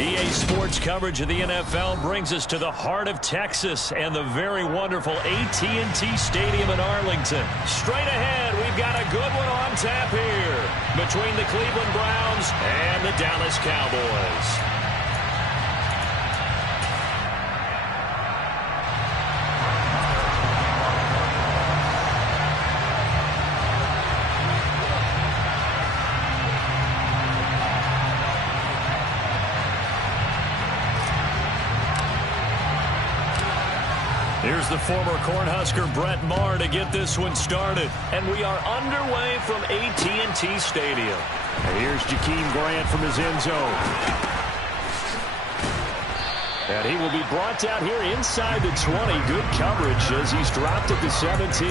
EA Sports coverage of the NFL brings us to the heart of Texas and the very wonderful AT&T Stadium in Arlington. Straight ahead, we've got a good one on tap here between the Cleveland Browns and the Dallas Cowboys. Here's the former Cornhusker Brett Maher to get this one started. And we are underway from AT&T Stadium. And here's Jakeem Grant from his end zone. And he will be brought down here inside the 20. Good coverage as he's dropped at the 17.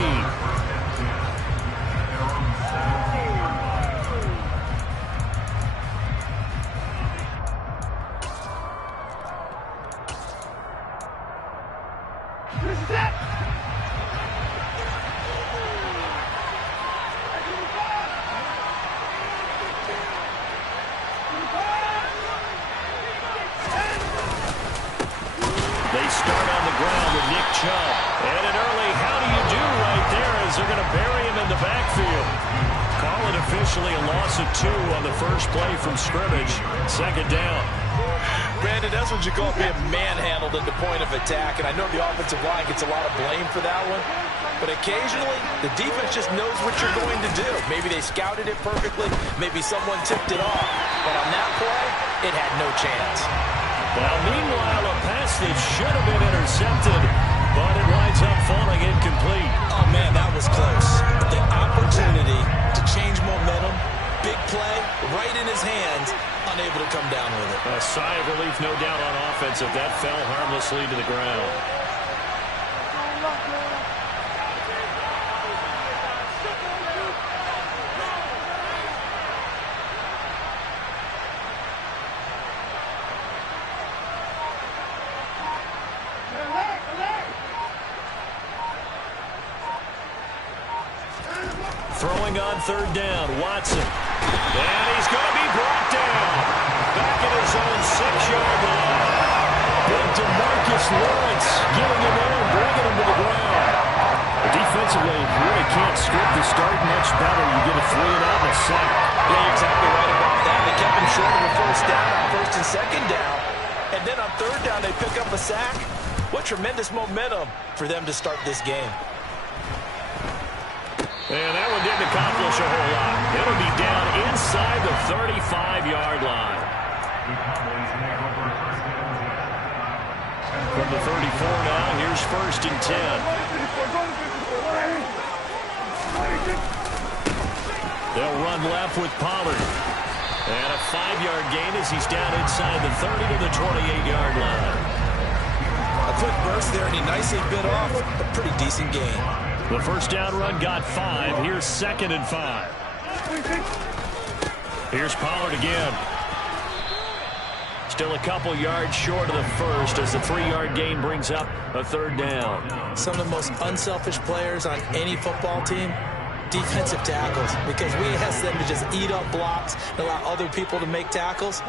They start on the ground with Nick Chubb. And an early how do you do right there as they're going to bury him in the backfield. Call it officially a loss of 2 on the first play from scrimmage. Second down. Brandon, that's what you call being manhandled at the point of attack. And I know the offensive line gets a lot of blame for that one. But occasionally, the defense just knows what you're going to do. Maybe they scouted it perfectly. Maybe someone tipped it off. But on that play, it had no chance. Now, meanwhile, a pass that should have been intercepted, but it winds up falling incomplete. Oh, man, that was close. The opportunity to change momentum, big play, right in his hands, unable to come down with it. A sigh of relief, no doubt, on offense if that fell harmlessly to the ground. Throwing on third down, Watson. And he's going to be brought down. Back at his own 6-yard line. Big DeMarcus Lawrence getting him in and bringing him to the ground. Defensively, you really can't script the start much better. You get a 3-and-out and a sack. Yeah, you're exactly right about that. They kept him short of a first down on first and second down. And then on third down, they pick up a sack. What tremendous momentum for them to start this game. And that one didn't accomplish a whole lot. It'll be down inside the 35-yard line. From the 34 now, here's first and 10. They'll run left with Pollard. And a 5-yard gain as he's down inside the 30 to the 28-yard line. A quick burst there, and he nicely bit off a pretty decent gain. The first down run got 5. Here's second and 5. Here's Pollard again. Still a couple yards short of the first as the 3-yard gain brings up a third down. Some of the most unselfish players on any football team, defensive tackles, because we ask them to just eat up blocks and allow other people to make tackles.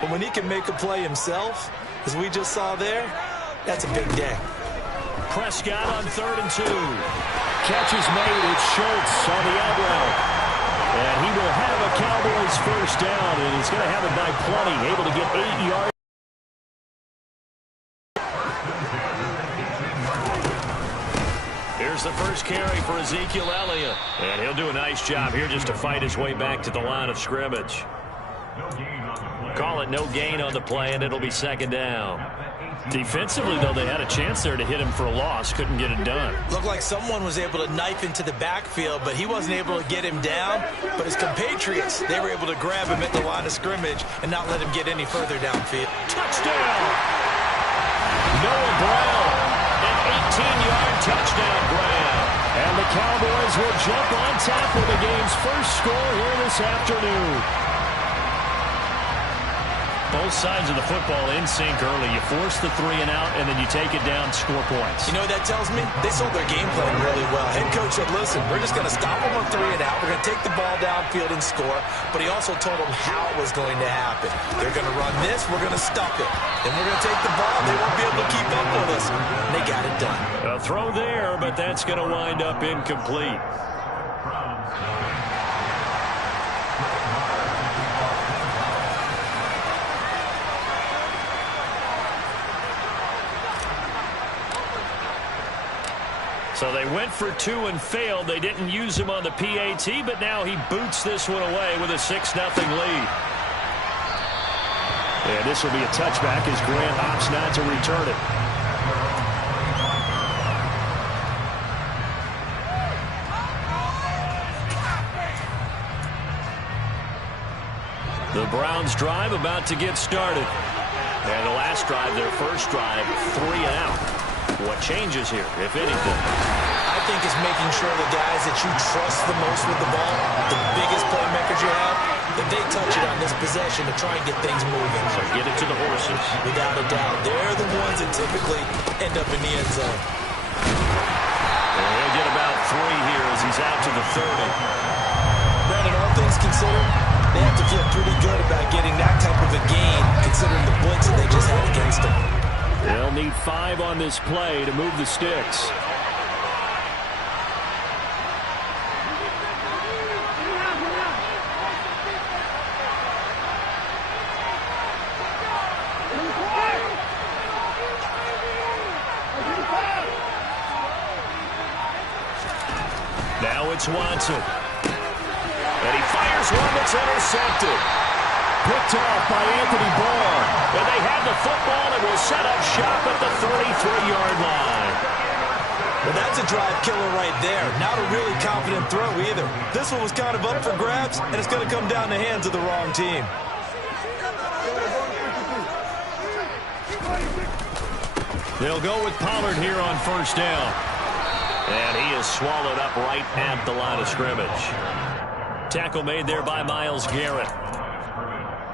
But when he can make a play himself, as we just saw there, that's a big day. Prescott on third and 2. Catch is made. It's Schultz on the out route. And he will have a Cowboys first down, and he's going to have it by plenty, able to get 8 yards. Here's the first carry for Ezekiel Elliott. And he'll do a nice job here just to fight his way back to the line of scrimmage. Call it no gain on the play, and it'll be second down. Defensively, though, they had a chance there to hit him for a loss. Couldn't get it done. Looked like someone was able to knife into the backfield, but he wasn't able to get him down. But his compatriots, they were able to grab him at the line of scrimmage and not let him get any further downfield. Touchdown! Noah Brown, an 18-yard touchdown grab. And the Cowboys will jump on top of the game's first score here this afternoon. Both sides of the football in sync early. You force the 3 and out, and then you take it down, score points. You know what that tells me? They sold their game plan really well. Head coach said, listen, we're just going to stop them on 3 and out. We're going to take the ball downfield and score. But he also told them how it was going to happen. They're going to run this. We're going to stuff it. Then we're going to take the ball. They won't be able to keep up with us. And they got it done. A throw there, but that's going to wind up incomplete. So they went for 2 and failed. They didn't use him on the PAT, but now he boots this one away with a 6-0 lead. And this will be a touchback as Grant opts not to return it. The Browns drive about to get started. And the last drive, their first drive, 3 and out. What changes here, if anything? I think it's making sure the guys that you trust the most with the ball, the biggest playmakers you have, that they touch it on this possession to try and get things moving. So get it to the horses. Without a doubt. They're the ones that typically end up in the end zone. And he'll get about 3 here as he's out to the 30. Brandon, all things considered, they have to feel pretty good about getting that type of a gain, considering the blitz that they just had against them. They'll need 5 on this play to move the sticks. Now it's Watson. And he fires one that's intercepted. Picked off by Anthony Barr. And they have the football and will set up shop at the 33-yard line. Well, that's a drive killer right there. Not a really confident throw either. This one was kind of up for grabs, and it's going to come down the hands of the wrong team. They'll go with Pollard here on first down. And he is swallowed up right at the line of scrimmage. Tackle made there by Myles Garrett.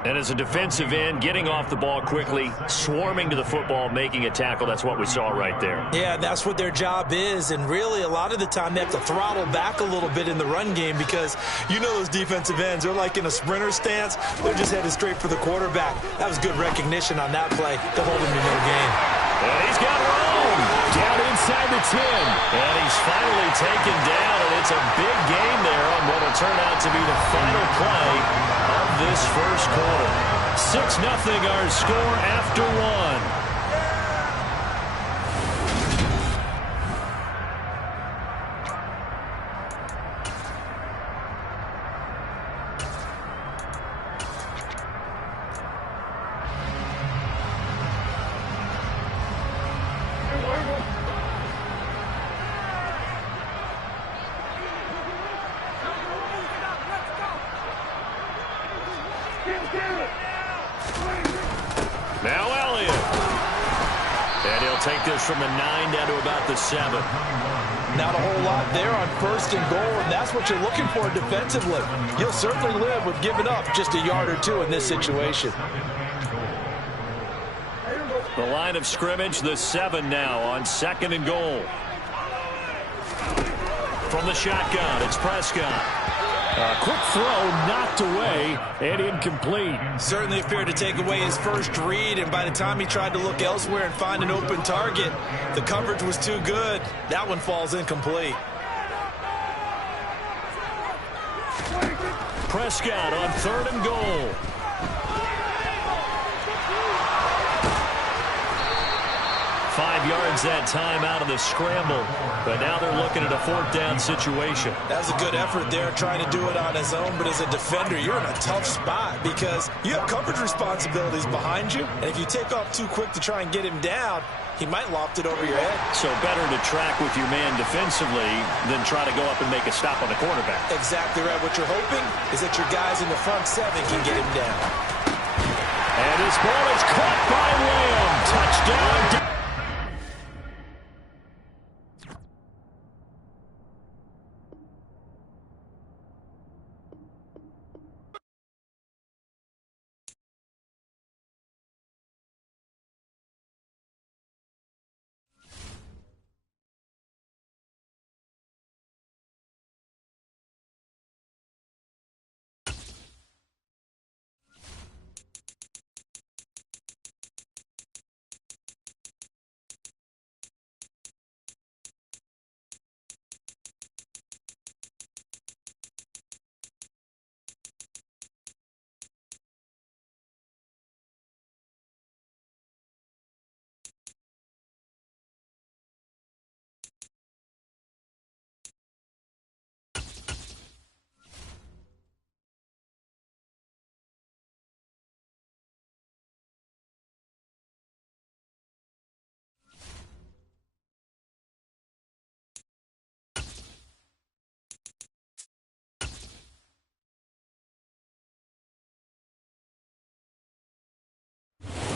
And as a defensive end, getting off the ball quickly, swarming to the football, making a tackle, that's what we saw right there. Yeah, that's what their job is, and really a lot of the time they have to throttle back a little bit in the run game because you know those defensive ends, they're like in a sprinter stance. They're just headed straight for the quarterback. That was good recognition on that play to hold him to no gain. And he's got room down inside the 10. And he's finally taken down, and it's a big game there on what will turn out to be the final play of this first quarter. 6-0 our score after 1. Now Elliott. And he'll take this from the 9 down to about the 7. Not a whole lot there on first and goal, and that's what you're looking for defensively. You'll certainly live with giving up just a yard or 2 in this situation. The line of scrimmage, the 7 now on 2nd and goal. From the shotgun, it's Prescott. Quick throw, knocked away, and incomplete. Certainly appeared to take away his first read, and by the time he tried to look elsewhere and find an open target, the coverage was too good. That one falls incomplete. Prescott on 3rd and goal. Yards that time out of the scramble, but now they're looking at a 4th down situation. That was a good effort there, trying to do it on his own, but as a defender, you're in a tough spot because you have coverage responsibilities behind you, and if you take off too quick to try and get him down, he might loft it over your head. So better to track with your man defensively than try to go up and make a stop on the quarterback. Exactly right. What you're hoping is that your guys in the front 7 can get him down. And this ball is caught by Lamb. Touchdown.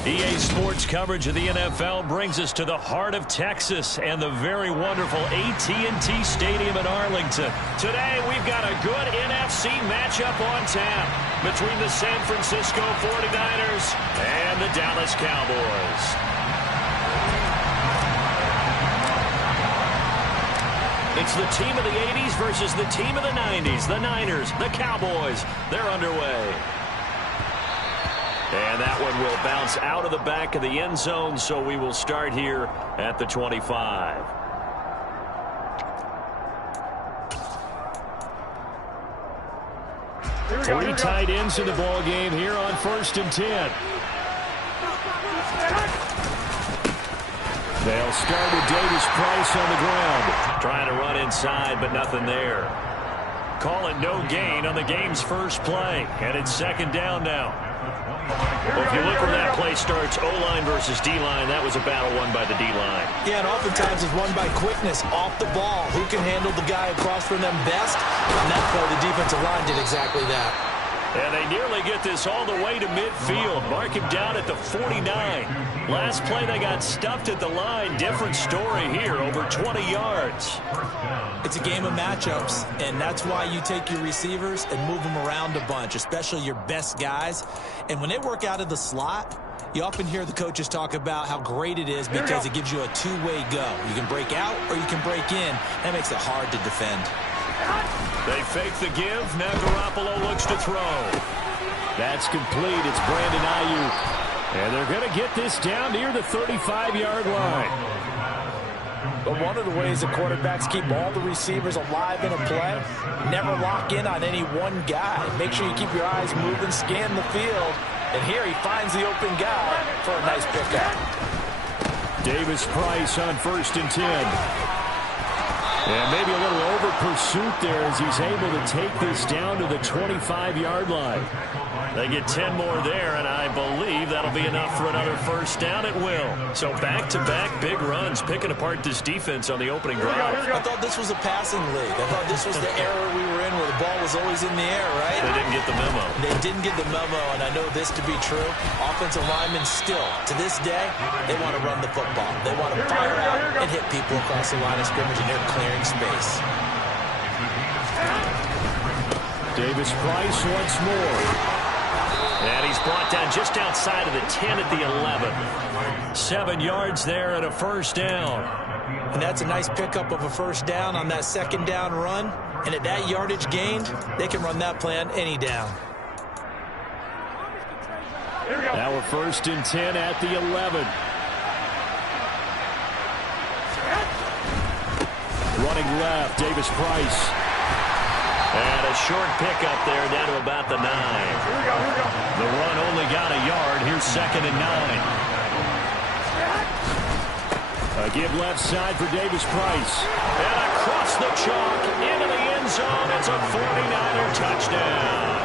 EA Sports coverage of the NFL brings us to the heart of Texas and the very wonderful AT&T Stadium in Arlington. Today, we've got a good NFC matchup on tap between the San Francisco 49ers and the Dallas Cowboys. It's the team of the 80s versus the team of the 90s. The Niners, the Cowboys, they're underway. And that one will bounce out of the back of the end zone, so we will start here at the 25. Three tight ends in the ball game here on 1st and 10. They'll start with Davis Price on the ground. Trying to run inside, but nothing there. Call it no gain on the game's first play. And it's 2nd down now. Well, if you look where that play starts, O-line versus D-line, that was a battle won by the D-line. Yeah, and oftentimes it's won by quickness off the ball. Who can handle the guy across from them best? On that play, the defensive line did exactly that. And they nearly get this all the way to midfield. Mark him down at the 49. Last play, they got stuffed at the line. Different story here, over 20 yards. It's a game of matchups, and that's why you take your receivers and move them around a bunch, especially your best guys. And when they work out of the slot, you often hear the coaches talk about how great it is because it gives you a two-way go. You can break out or you can break in. That makes it hard to defend. They fake the give. Now Garoppolo looks to throw. That's complete. It's Brandon Ayuk. And they're going to get this down near the 35-yard line. But one of the ways the quarterbacks keep all the receivers alive in a play, never lock in on any one guy. Make sure you keep your eyes moving, scan the field. And here he finds the open guy for a nice pickup. Davis Price on 1st and 10. And maybe a little over pursuit there as he's able to take this down to the 25-yard line. They get 10 more there, and I believe that'll be enough for another 1st down. It will. So back-to-back big runs, picking apart this defense on the opening drive. I thought this was a passing league. I thought this was the era we were in where the ball was always in the air, right? They didn't get the memo. They didn't get the memo, and I know this to be true. Offensive linemen still, to this day, they want to run the football. They want to fire out and hit people across the line of scrimmage, and they're clearing space. Davis Price once more. And he's brought down just outside of the 10 at the 11. 7 yards there and a 1st down. And that's a nice pickup of a 1st down on that 2nd down run. And at that yardage gained, they can run that play on any down. Now a 1st and 10 at the 11. Running left, Davis Price. And a short pickup there down to about the 9. The run only got a yard. Here's 2nd and 9. A give left side for Davis Price. And across the chalk into the end zone. It's a 49er touchdown.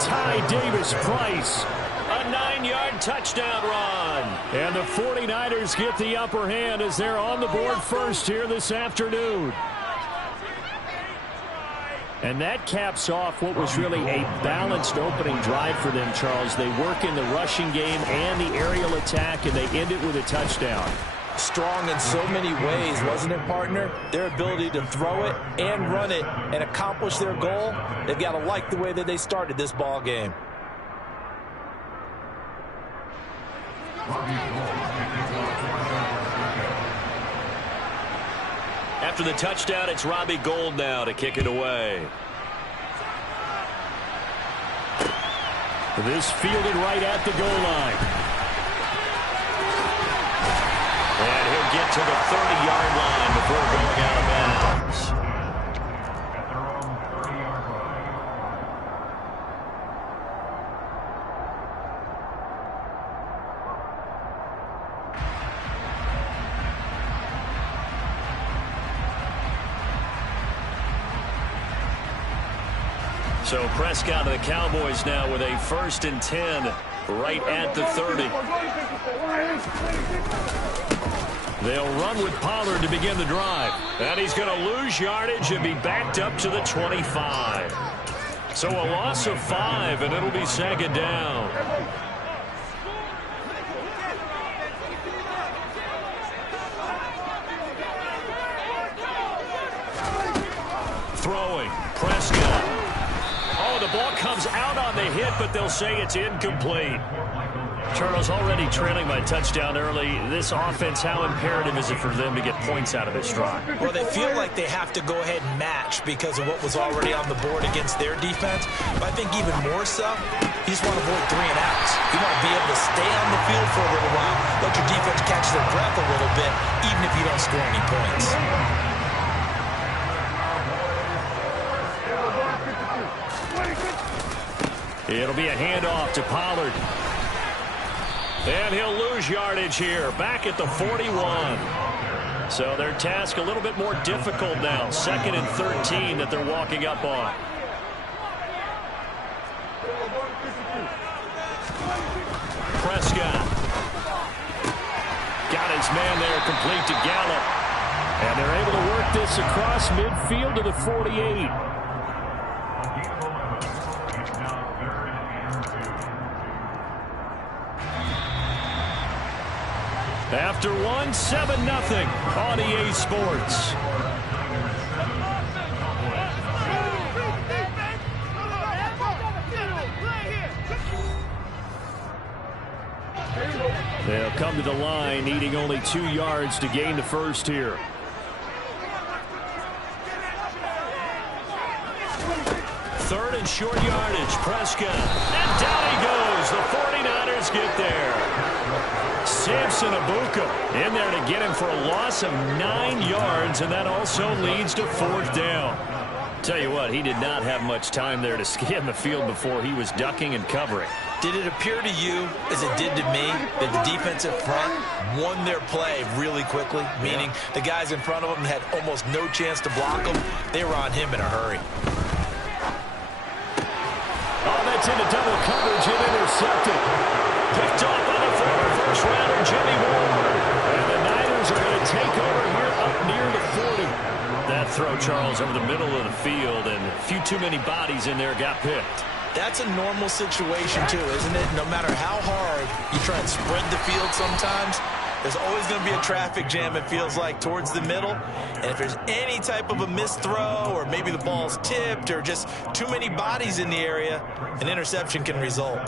Ty Davis Price. A 9-yard touchdown run. And the 49ers get the upper hand as they're on the board first here this afternoon. And that caps off what was really a balanced opening drive for them, Charles. They work in the rushing game and the aerial attack, and they end it with a touchdown. Strong in so many ways, wasn't it, partner? Their ability to throw it and run it and accomplish their goal, they've got to like the way that they started this ball game. After the touchdown, it's Robbie Gould now to kick it away. This fielded right at the goal line. And he'll get to the 30-yard line before going out of bounds. So Prescott of the Cowboys now with a 1st and 10 right at the 30. They'll run with Pollard to begin the drive. And he's going to lose yardage and be backed up to the 25. So a loss of 5, and it'll be 2nd down. Prescott. Oh, the ball comes out on the hit, but they'll say it's incomplete. Charles, already trailing by touchdown early. This offense, how imperative is it for them to get points out of this drive? Well, they feel like they have to go ahead and match because of what was already on the board against their defense. But I think even more so, you just want to avoid 3 and outs. You want to be able to stay on the field for a little while, let your defense catch their breath a little bit, even if you don't score any points. It'll be a handoff to Pollard. And he'll lose yardage here, back at the 41. So their task a little bit more difficult now. 2nd and 13 that they're walking up on. Prescott. Got his man there, complete to Gallup. And they're able to work this across midfield to the 48. After one, 7-0 on EA Sports. They'll come to the line, needing only 2 yards to gain the first here. Third and short yardage, Prescott. And down he goes. The 49ers get there. Samson Abuka in there to get him for a loss of 9 yards, and that also leads to 4th down. Tell you what, he did not have much time there to scan the field before he was ducking and covering. Did it appear to you, as it did to me, that the defensive front won their play really quickly? Meaning the guys in front of them had almost no chance to block them. They were on him in a hurry. Oh, that's into double coverage and intercepted. Picked off by the former first-rounder, Jimmy Ward. And the Niners are going to take over here up near the 40. That throw, Charles, over the middle of the field, and a few too many bodies in there got picked. That's a normal situation, too, isn't it? No matter how hard you try and spread the field sometimes, there's always going to be a traffic jam, it feels like, towards the middle. And if there's any type of a missed throw, or maybe the ball's tipped, or just too many bodies in the area, an interception can result.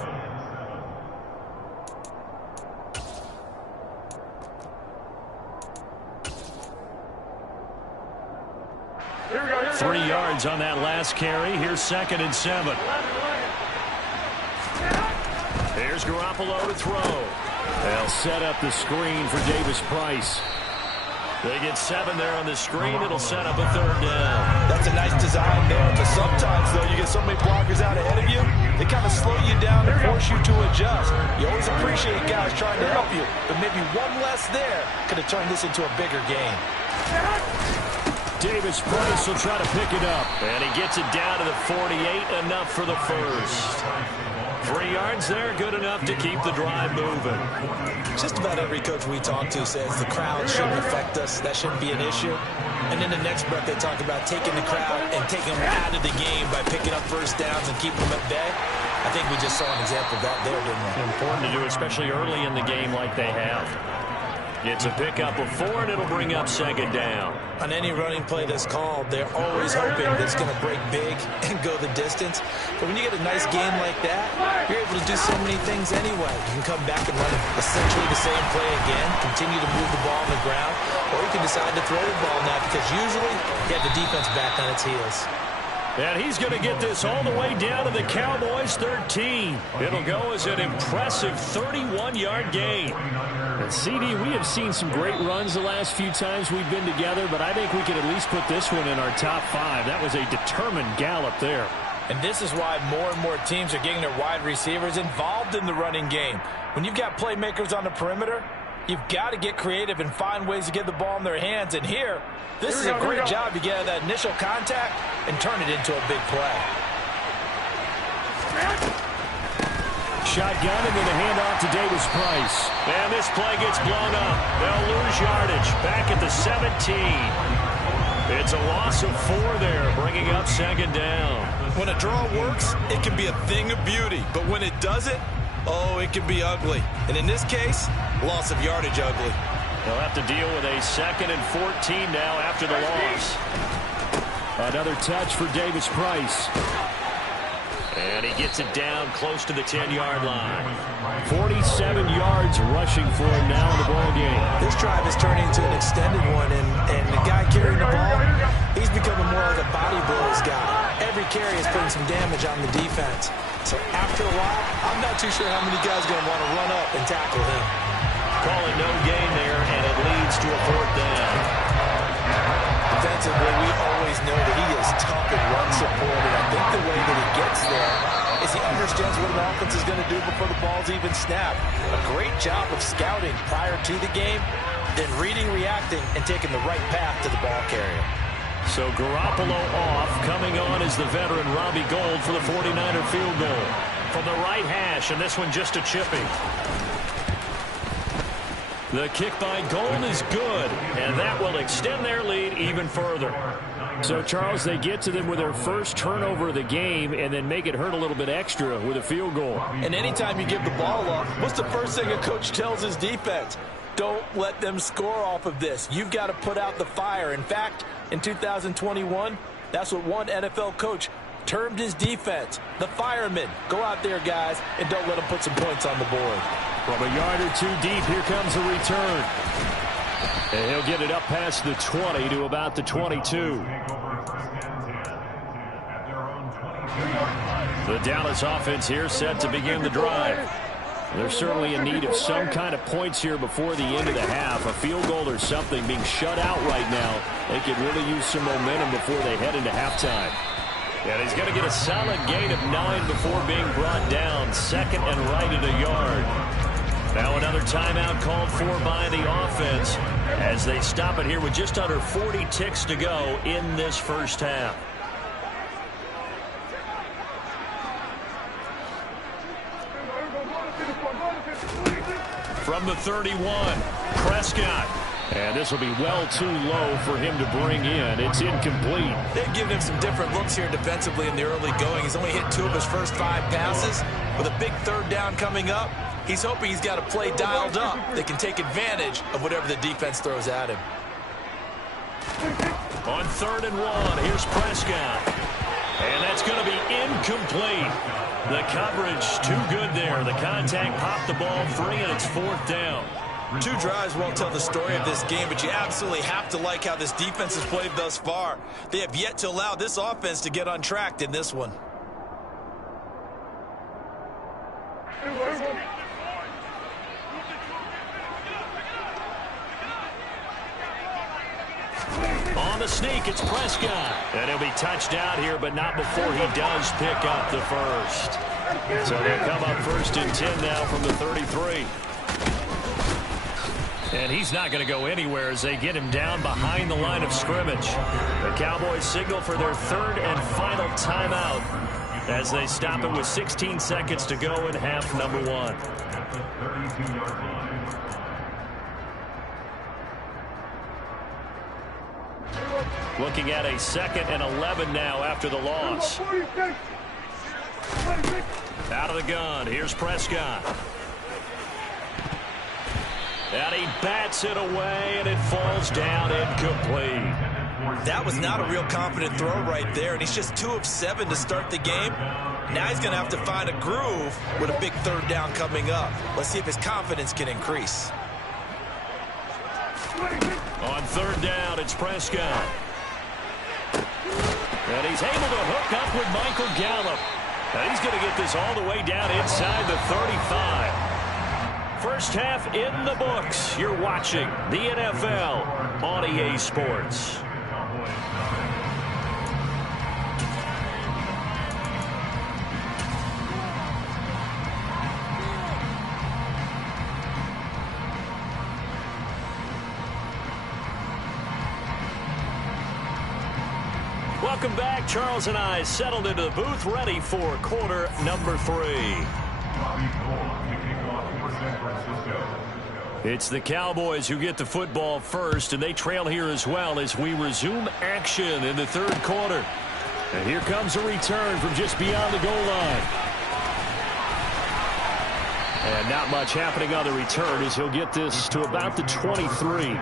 Here we go. 3 yards on that last carry. Here's 2nd and 7. There's Garoppolo to throw. They'll set up the screen for Davis Price. They get 7 there on the screen. It'll set up a 3rd down. That's a nice design there, but sometimes, though, you get so many blockers out ahead of you, they kind of slow you down and force you to adjust. You always appreciate guys trying to help you, but maybe one less there could have turned this into a bigger game. Davis Price will try to pick it up, and he gets it down to the 48, enough for the first. 3 yards there, good enough to keep the drive moving. Just about every coach we talk to says the crowd shouldn't affect us. That shouldn't be an issue. And in the next breath, they talk about taking the crowd and taking them out of the game by picking up first downs and keeping them at bay. I think we just saw an example of that there, didn't we? Important to do, especially early in the game like they have. It's a pickup of 4, and it'll bring up 2nd down. On any running play that's called, they're always hoping that it's going to break big and go the distance. But when you get a nice game like that, you're able to do so many things anyway. You can come back and run essentially the same play again, continue to move the ball on the ground, or you can decide to throw the ball now because usually you have the defense back on its heels. And he's going to get this all the way down to the Cowboys' 13. It'll go as an impressive 31-yard gain. And CD, we have seen some great runs the last few times we've been together, but I think we can at least put this one in our top 5. That was a determined gallop there. And this is why more and more teams are getting their wide receivers involved in the running game. When you've got playmakers on the perimeter, you've got to get creative and find ways to get the ball in their hands. And here, this is a great job to get out of that initial contact and turn it into a big play. Shotgun and then a handoff to Davis Price. And this play gets blown up. They'll lose yardage back at the 17. It's a loss of 4 there, bringing up 2nd down. When a draw works, it can be a thing of beauty. But when it doesn't, oh, it can be ugly. And in this case, loss of yardage ugly. They'll have to deal with a 2nd and 14 now after the loss. Another touch for Davis Price. And he gets it down close to the 10-yard line. 47 yards rushing for him now in the ball game. This drive is turning into an extended one, and the guy carrying the ball, he's becoming more like a body blows guy. Every carry is putting some damage on the defense. So after a while, I'm not too sure how many guys are going to want to run up and tackle him. Calling no gain there, and it leads to a 4th down. Defensively, we always know that he is tough and run support, and I think the way that he gets there is he understands what an offense is going to do before the ball's even snapped. A great job of scouting prior to the game, then reading, reacting, and taking the right path to the ball carrier. So Garoppolo off. Coming on is the veteran Robbie Gould for the 49er field goal. From the right hash, and this one just a chipping. The kick by Gould is good, and that will extend their lead even further. So, Charles, they get to them with their first turnover of the game and then make it hurt a little bit extra with a field goal. And anytime you give the ball up, what's the first thing a coach tells his defense? Don't let them score off of this. You've got to put out the fire. In fact, in 2021, that's what one NFL coach termed his defense, the firemen. Go out there, guys, and don't let them put some points on the board. From a yard or two deep, here comes a return. And he'll get it up past the 20 to about the 22. The Dallas offense here set to begin the drive. They're certainly in need of some kind of points here before the end of the half. A field goal or something being shut out right now. They could really use some momentum before they head into halftime. And he's going to get a solid gain of 9 before being brought down. Second and right at a yard. Now another timeout called for by the offense as they stop it here with just under 40 ticks to go in this first half. From the 31, Prescott. And this will be well too low for him to bring in. It's incomplete. They've given him some different looks here defensively in the early going. He's only hit 2 of his first 5 passes. With a big 3rd down coming up, he's hoping he's got a play dialed up that can take advantage of whatever the defense throws at him. On 3rd and 1, here's Prescott. And that's going to be incomplete. The coverage too good there. The contact popped the ball free, and it's 4th down. 2 drives won't tell the story of this game, but you absolutely have to like how this defense has played thus far. They have yet to allow this offense to get untracked in this one. On the sneak, it's Prescott. And he'll be touched out here, but not before he does pick up the first. So they'll come up 1st and 10 now from the 33. And he's not going to go anywhere as they get him down behind the line of scrimmage. The Cowboys signal for their 3rd and final timeout as they stop it with 16 seconds to go in half number 1. Looking at a 2nd and 11 now after the loss. Out of the gun, here's Prescott. And he bats it away, and it falls down incomplete. That was not a real confident throw right there, and he's just 2 of 7 to start the game. Now he's going to have to find a groove with a big 3rd down coming up. Let's see if his confidence can increase. On 3rd down, it's Prescott. And he's able to hook up with Michael Gallup. And he's going to get this all the way down inside the 35. First half in the books. You're watching the NFL on EA Sports. Welcome back. Charles and I settled into the booth, ready for quarter number 3. It's the Cowboys who get the football first, and they trail here as well as we resume action in the 3rd quarter. And here comes a return from just beyond the goal line. And not much happening on the return as he'll get this to about the 23.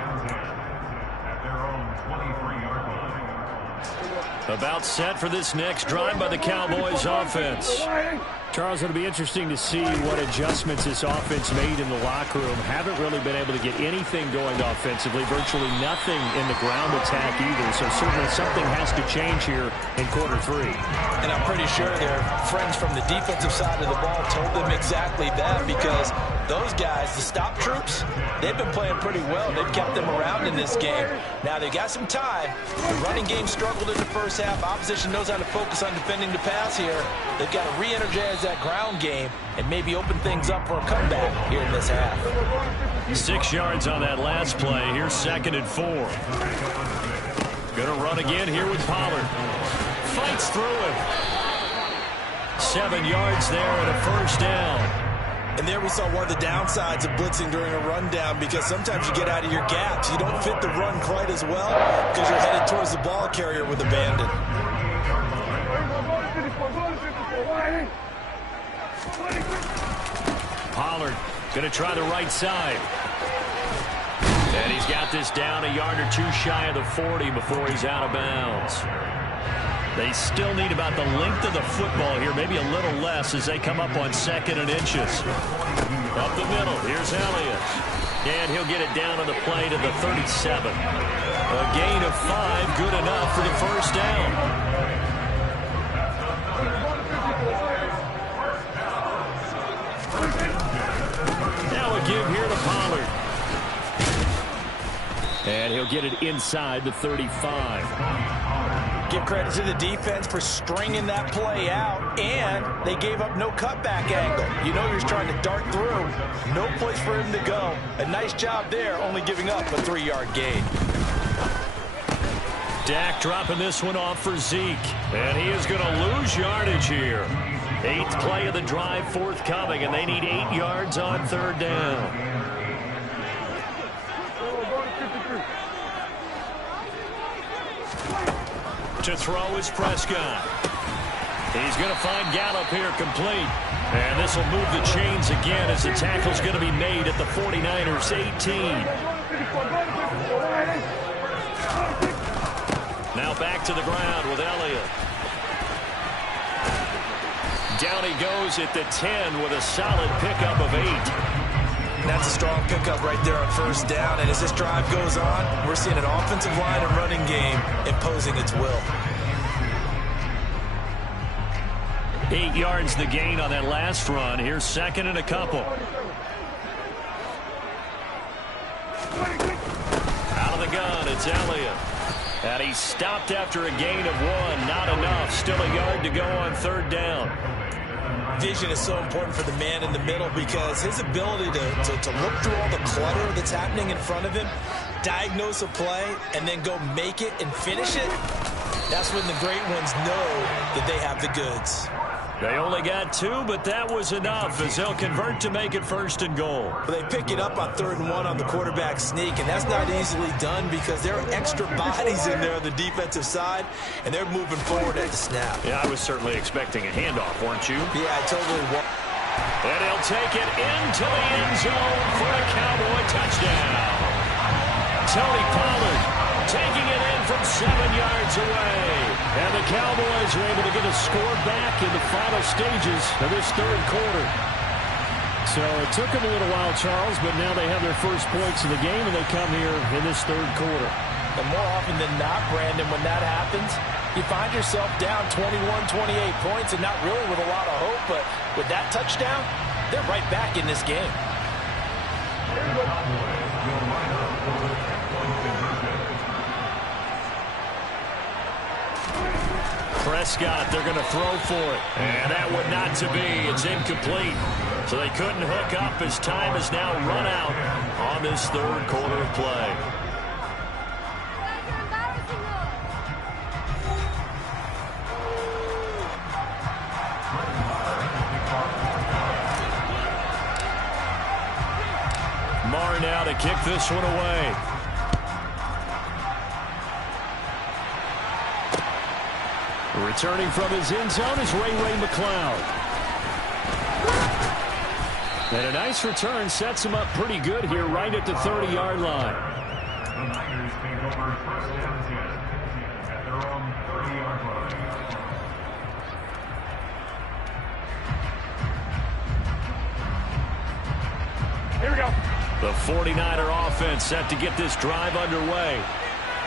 About set for this next drive by the Cowboys offense. Charles, it'll be interesting to see what adjustments this offense made in the locker room. Haven't really been able to get anything going offensively. Virtually nothing in the ground attack either. So certainly something has to change here in quarter 3. And I'm pretty sure their friends from the defensive side of the ball told them exactly that, because those guys, the stop troops, they've been playing pretty well. They've kept them around in this game. Now they got some time. The running game struggled in the first half. Opposition knows how to focus on defending the pass here. They've got to re-energize that ground game and maybe open things up for a comeback here in this half. 6 yards on that last play. Here's 2nd and 4. Gonna run again here with Pollard. Fights through him. 7 yards there and a first down. And there we saw one of the downsides of blitzing during a rundown, because sometimes you get out of your gaps. You don't fit the run quite as well because you're headed towards the ball carrier with abandon. Pollard going to try the right side. And he's got this down a yard or 2 shy of the 40 before he's out of bounds. They still need about the length of the football here, maybe a little less as they come up on 2nd and inches. Up the middle, here's Elliott. And he'll get it down on the play to the 37. A gain of 5, good enough for the first down. Now a give here to Pollard. And he'll get it inside the 35. Give credit to the defense for stringing that play out, and they gave up no cutback angle. You know, he was trying to dart through. No place for him to go. A nice job there, only giving up a 3-yard gain. Dak dropping this one off for Zeke, and he is going to lose yardage here. 8th play of the drive forthcoming, and they need 8 yards on 3rd down. To throw is Prescott. He's going to find Gallup here complete. And this will move the chains again as the tackle's going to be made at the 49ers 18. Now back to the ground with Elliott. Down he goes at the 10 with a solid pickup of 8. That's a strong pickup right there on 1st down. And as this drive goes on, we're seeing an offensive line and running game imposing its will. 8 yards the gain on that last run. Here's 2nd and a couple. Out of the gun, it's Elliott. And he's stopped after a gain of 1. Not enough. Still a yard to go on 3rd down. Vision is so important for the man in the middle, because his ability to look through all the clutter that's happening in front of him, diagnose a play, and then go make it and finish it, that's when the great ones know that they have the goods. They only got 2, but that was enough as they'll convert to make it 1st and goal. They pick it up on 3rd and 1 on the quarterback sneak, and that's not easily done because there are extra bodies in there on the defensive side, and they're moving forward at the snap. Yeah, I was certainly expecting a handoff, weren't you? Yeah, I totally was. And he'll take it into the end zone for a Cowboy touchdown. Tony Pollard taking it in from 7 yards away. And the Cowboys are able to get a score back in the final stages of this 3rd quarter. So it took them a little while, Charles, but now they have their first points of the game, and they come here in this 3rd quarter. And more often than not, Brandon, when that happens, you find yourself down 21, 28 points, and not really with a lot of hope, but with that touchdown, they're right back in this game. Prescott, they're going to throw for it. And that one not to be. It's incomplete. So they couldn't hook up as time has now run out on this 3rd quarter of play. Marr now to kick this one away. Returning from his end zone is Ray McCloud. And a nice return sets him up pretty good here right at the 30-yard line. Here we go. The 49er offense set to get this drive underway.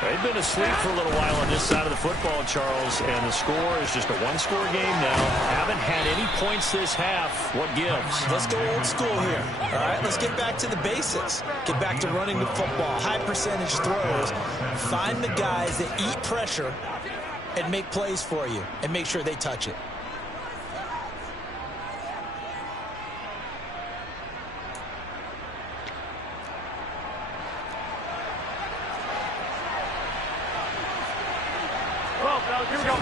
They've been asleep for a little while on this side of the football, Charles, and the score is just a one-score game now. Haven't had any points this half. What gives? Let's go old school here. All right, let's get back to the basics. Get back to running the football, high percentage throws. Find the guys that eat pressure and make plays for you and make sure they touch it. Here we go.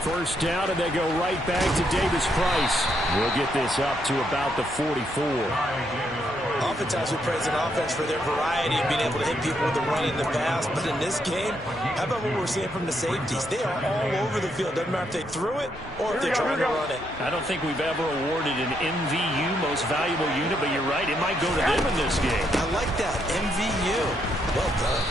First down, and they go right back to Davis Price. We'll get this up to about the 44. Oftentimes we praise an offense for their variety of being able to hit people with the run and the pass. But in this game, how about what we're seeing from the safeties? They are all over the field. Doesn't matter if they threw it or if they're trying to run it. I don't think we've ever awarded an MVU, most valuable unit, but you're right. It might go to them in this game. I like that. MVU. Well done.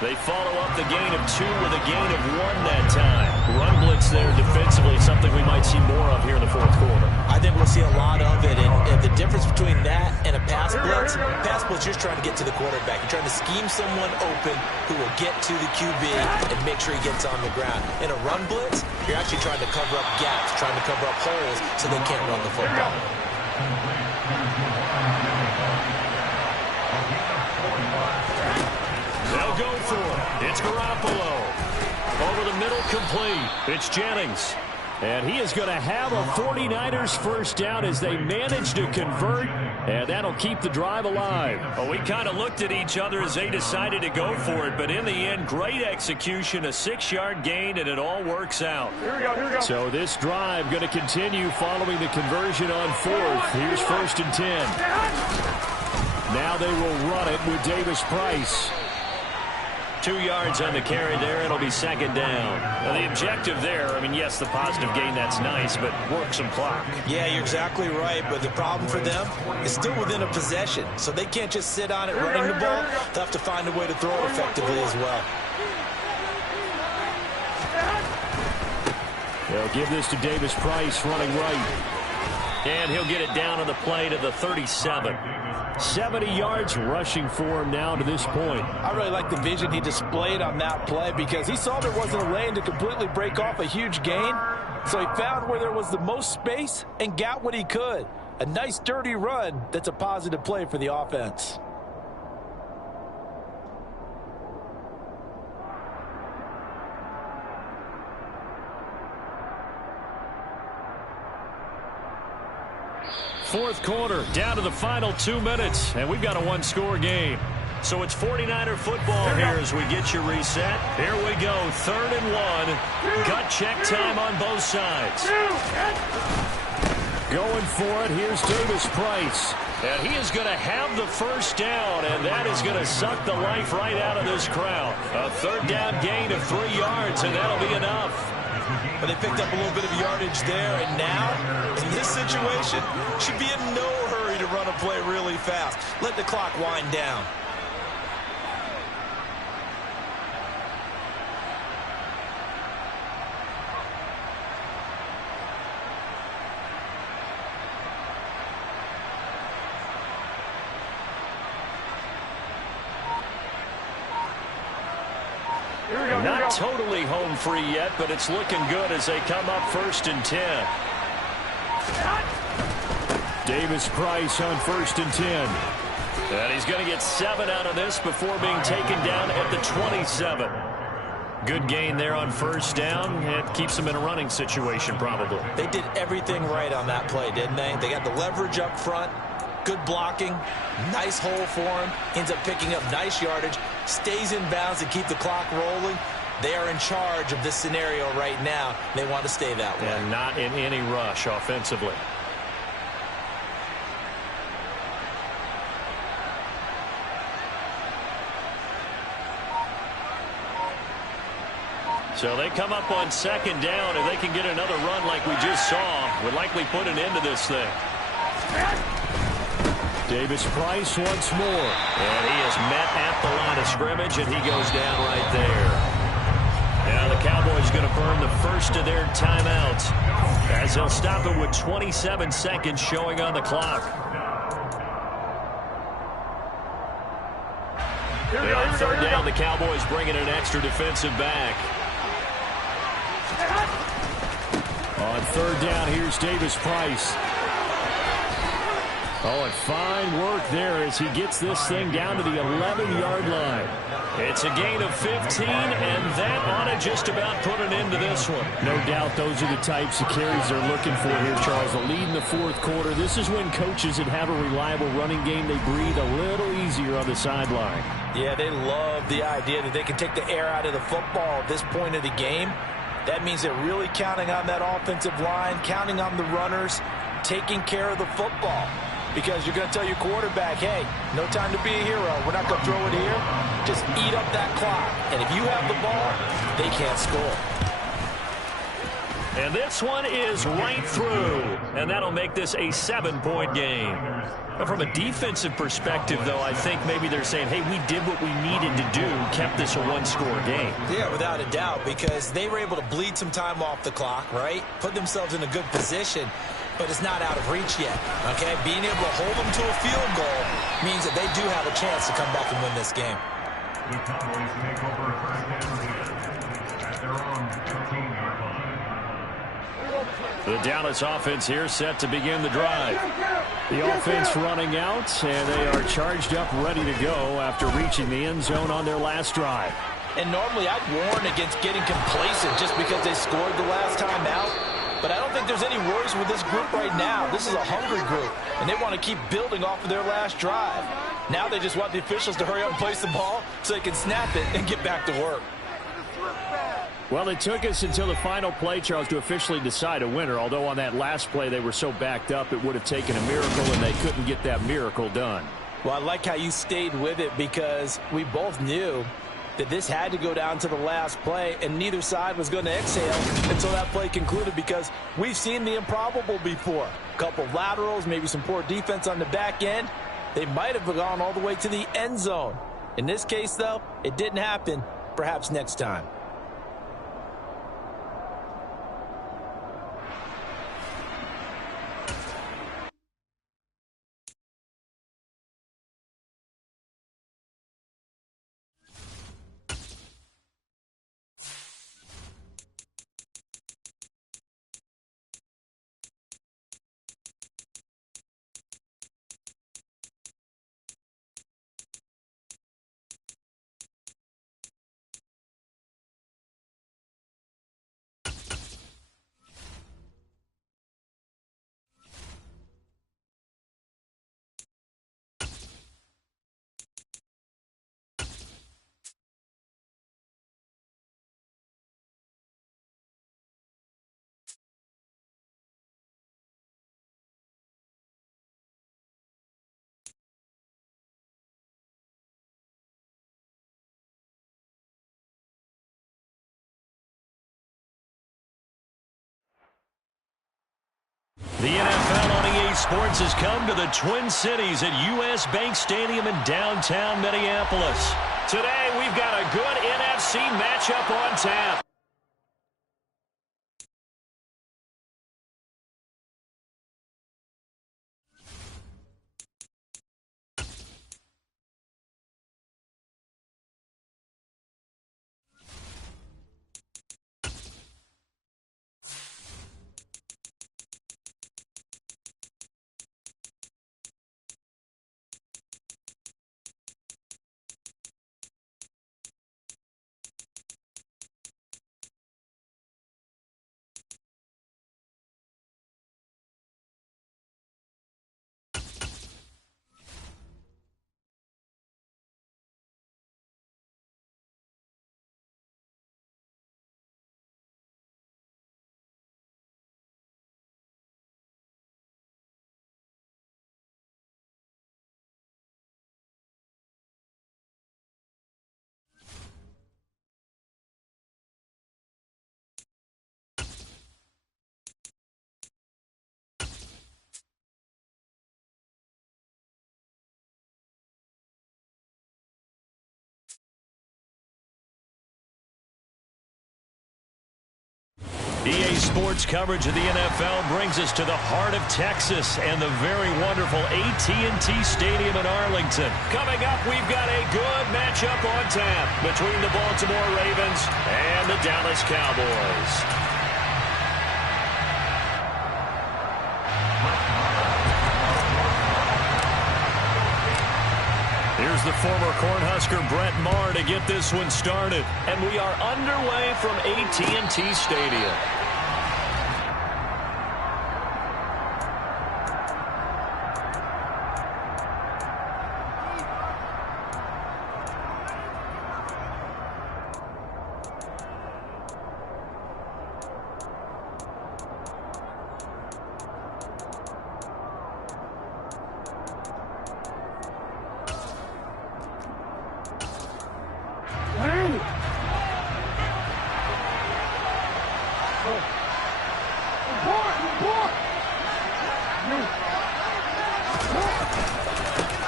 They follow up the gain of 2 with a gain of 1 that time. Run blitz there defensively, something we might see more of here in the fourth quarter. I think we'll see a lot of it, and the difference between that and a pass blitz, you're just trying to get to the quarterback. You're trying to scheme someone open who will get to the QB and make sure he gets on the ground. In a run blitz, you're actually trying to cover up gaps, trying to cover up holes so they can't run the football. They'll go for it. It's Garoppolo. Over the middle, complete. It's Jennings. And he is going to have a 49ers first down as they manage to convert, and that'll keep the drive alive. Well, we kind of looked at each other as they decided to go for it, but in the end, great execution, a 6-yard gain, and it all works out. Here we go, here we go. So this drive going to continue following the conversion on 4th. Here's 1st and 10. Now they will run it with Davis Price. 2 yards on the carry there. It'll be 2nd down. Now the objective there, I mean, yes, the positive gain, that's nice, but work some clock. Yeah, you're exactly right, but the problem for them is still within a possession, so they can't just sit on it running the ball. They'll have to find a way to throw it effectively as well. They'll give this to Davis Price running right. And he'll get it down on the play to the 37. 70 yards rushing for him now to this point. I really like the vision he displayed on that play because he saw there wasn't a lane to completely break off a huge gain. So he found where there was the most space and got what he could. A nice dirty run that's a positive play for the offense. Fourth quarter, down to the final 2 minutes, and we've got a one-score game. So it's 49er football here as we get you reset. Here we go, 3rd and 1. Gut check time on both sides. Going for it, here's Davis Price. And he is going to have the first down, and that is going to suck the life right out of this crowd. A 3rd down gain of 3 yards, and that'll be enough. But they picked up a little bit of yardage there, and now, in this situation, should be in no hurry to run a play really fast. Let the clock wind down. Not totally home free yet, but it's looking good as they come up 1st and 10. Davis Price on 1st and 10. And he's going to get 7 out of this before being taken down at the 27. Good gain there on 1st down. It keeps them in a running situation probably. They did everything right on that play, didn't they? They got the leverage up front. Good blocking, nice hole for him, ends up picking up nice yardage, stays in bounds to keep the clock rolling. They are in charge of this scenario right now. They want to stay that way. And not in any rush offensively. So they come up on 2nd down. If they can get another run like we just saw, would likely put an end to this thing. Davis Price once more. And he is met at the line of scrimmage, and he goes down right there. Now the Cowboys going to burn the first of their timeouts as they'll stop it with 27 seconds showing on the clock. And on third down, the Cowboys bringing an extra defensive back. On third down, here's Davis Price. Oh, and fine work there as he gets this thing down to the 11-yard line. It's a gain of 15, and that ought to just about put an end to this one. No doubt those are the types of carries they're looking for here, Charles. A lead in the fourth quarter. This is when coaches that have a reliable running game, they breathe a little easier on the sideline. Yeah, they love the idea that they can take the air out of the football at this point of the game. That means they're really counting on that offensive line, counting on the runners, taking care of the football. Because you're going to tell your quarterback, hey, no time to be a hero. We're not going to throw it here. Just eat up that clock. And if you have the ball, they can't score. And this one is right through. And that'll make this a 7-point game. But from a defensive perspective, though, I think maybe they're saying, hey, we did what we needed to do, kept this a one-score game. Yeah, without a doubt, because they were able to bleed some time off the clock, right? Put themselves in a good position. But it's not out of reach yet, okay? Being able to hold them to a field goal means that they do have a chance to come back and win this game. The Cowboys make over a first down at their own 13-yard line. The Dallas offense here set to begin the drive. The offense running out, and they are charged up, ready to go after reaching the end zone on their last drive. And normally I'd warn against getting complacent just because they scored the last time out. But I don't think there's any worries with this group right now. This is a hungry group, and they want to keep building off of their last drive. Now they just want the officials to hurry up and place the ball so they can snap it and get back to work. Well, it took us until the final play, Charles, to officially decide a winner, although on that last play they were so backed up it would have taken a miracle, and they couldn't get that miracle done. Well, I like how you stayed with it because we both knew that this had to go down to the last play, and neither side was going to exhale until that play concluded because we've seen the improbable before. A couple laterals, maybe some poor defense on the back end. They might have gone all the way to the end zone. In this case, though, it didn't happen. Perhaps next time. The NFL on EA Sports has come to the Twin Cities at U.S. Bank Stadium in downtown Minneapolis. Today, we've got a good NFC matchup on tap. EA Sports coverage of the NFL brings us to the heart of Texas and the very wonderful AT&T Stadium in Arlington. Coming up, we've got a good matchup on tap between the Baltimore Ravens and the Dallas Cowboys. Here's the former Cornhusker Brett Maher to get this one started. And we are underway from AT&T Stadium.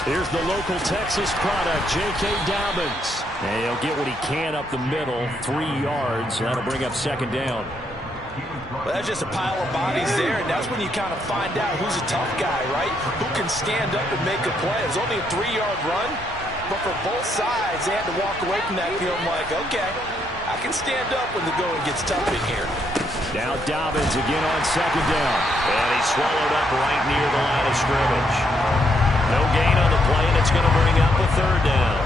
Here's the local Texas product, J.K. Dobbins. And he'll get what he can up the middle, 3 yards. That'll bring up second down. Well, that's just a pile of bodies there, and that's when you kind of find out who's a tough guy, right? Who can stand up and make a play. It's only a 3-yard run, but for both sides, they had to walk away from that field like, okay, I can stand up when the going gets tough in here. Now Dobbins again on second down. And he's swallowed up right near the line of scrimmage. No gain on the play, and it's going to bring up a third down.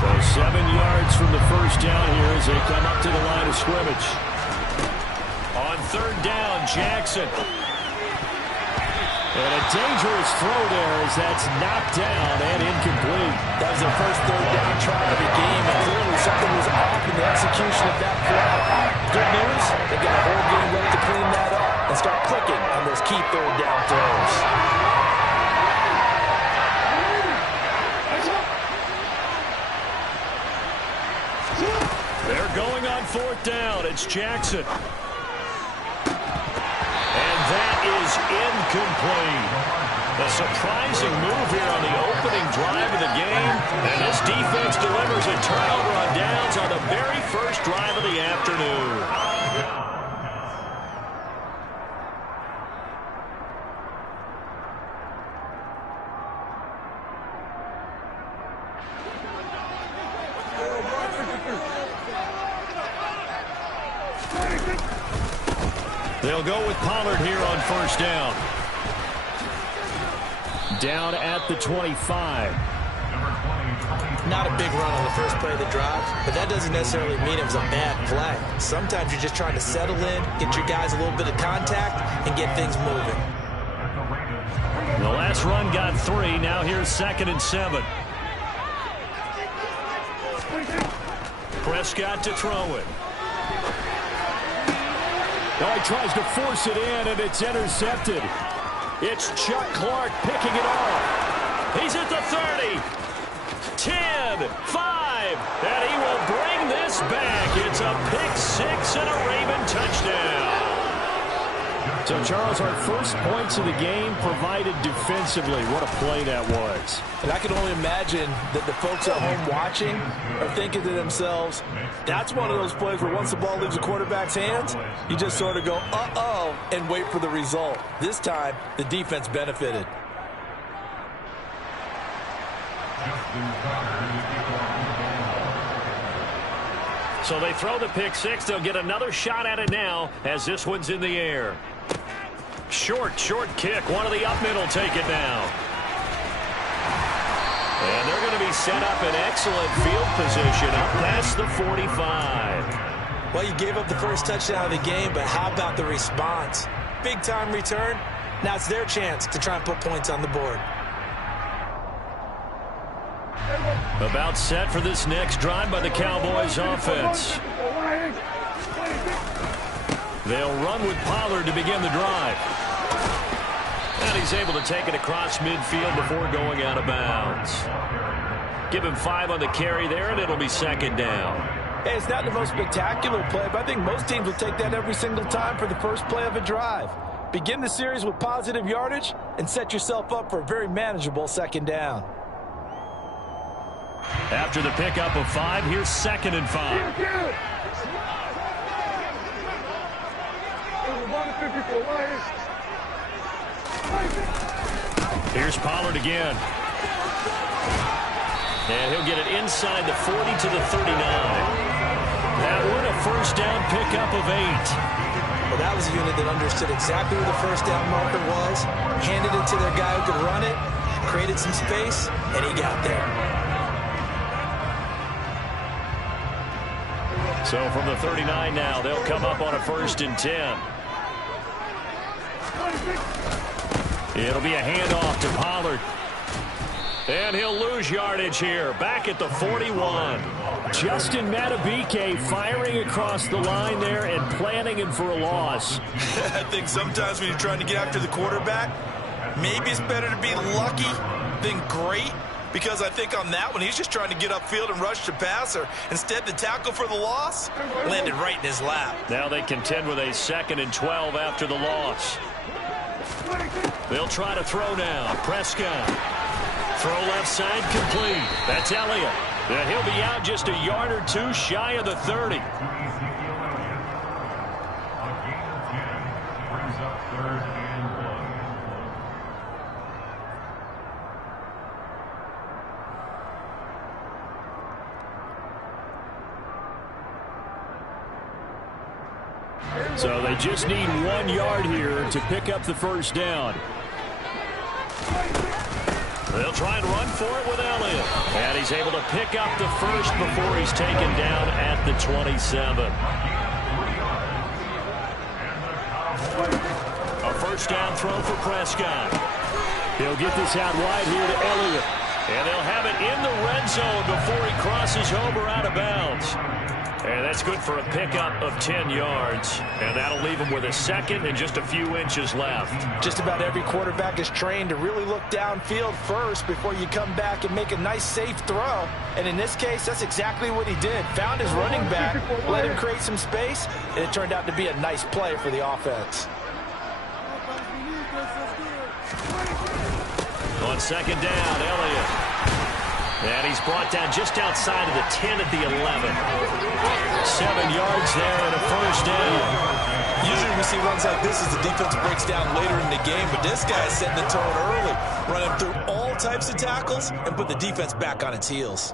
So 7 yards from the first down here as they come up to the line of scrimmage. On third down, Jackson. And a dangerous throw there as that's knocked down and incomplete. That was their first third down try of the game, and clearly something was off in the execution of that play. Good news, they got a whole game left to clean that up and start clicking on those key third down throws. They're going on fourth down. It's Jackson. And that is incomplete. A surprising move here on the opening drive of the game. And this defense delivers a turnover on downs on the very first drive of the afternoon. They'll go with Pollard here on first down. Down at the 25. Not a big run on the first play of the drive, but that doesn't necessarily mean it was a bad play. Sometimes you're just trying to settle in, get your guys a little bit of contact, and get things moving. The last run got 3. Now here's 2nd and 7. Prescott to throw it. Oh, he tries to force it in, and it's intercepted. It's Chuck Clark picking it off. He's at the 30. 10, 5, and he will bring this back. It's a pick 6 and a Raven touchdown. So, Charles, our first points of the game provided defensively. What a play that was. And I can only imagine that the folks at home watching are thinking to themselves, that's one of those plays where once the ball leaves the quarterback's hands, you just sort of go, uh-oh, and wait for the result. This time, the defense benefited. So they throw the pick 6. They'll get another shot at it now as this one's in the air. Short kick. One of the up middle take it now. And they're going to be set up in excellent field position up past the 45. Well, you gave up the first touchdown of the game, but how about the response? Big-time return. Now it's their chance to try and put points on the board. About set for this next drive by the Cowboys offense. They'll run with Pollard to begin the drive. And he's able to take it across midfield before going out of bounds. Give him 5 on the carry there, and it'll be second down. Hey, it's not the most spectacular play, but I think most teams will take that every single time for the first play of a drive. Begin the series with positive yardage and set yourself up for a very manageable second down. After the pickup of 5, here's 2nd and 5. Here's Pollard again. And he'll get it inside the 40 to the 39. That one a first down pickup of 8. Well, that was a unit that understood exactly where the first down marker was, handed it to their guy who could run it, created some space, and he got there. So from the 39 now, they'll come up on a 1st and 10. It'll be a handoff to Pollard. And he'll lose yardage here, back at the 41. Justin Matabike firing across the line there and planning him for a loss. I think sometimes when you're trying to get after the quarterback, maybe it's better to be lucky than great, because I think on that one, he's just trying to get upfield and rush the passer. Instead, the tackle for the loss landed right in his lap. Now they contend with a 2nd and 12 after the loss. They'll try to throw now. Prescott. Throw left side complete. That's Elliott. And he'll be out just a yard or 2 shy of the 30. So they just need 1 yard here to pick up the first down. They'll try and run for it with Elliott. And he's able to pick up the first before he's taken down at the 27. A first down throw for Prescott. He'll get this out wide here to Elliott. And they'll have it in the red zone before he crosses over out of bounds. And that's good for a pickup of 10 yards. And that'll leave him with a 2nd and just a few inches left. Just about every quarterback is trained to really look downfield first before you come back and make a nice, safe throw. And in this case, that's exactly what he did. Found his running back, let him create some space, and it turned out to be a nice play for the offense. On 2nd down, Elliott. And he's brought down just outside of the 10 at the 11. 7 yards there and a first down. Usually we see runs like this as the defense breaks down later in the game, but this guy's setting the tone early, running through all types of tackles and put the defense back on its heels.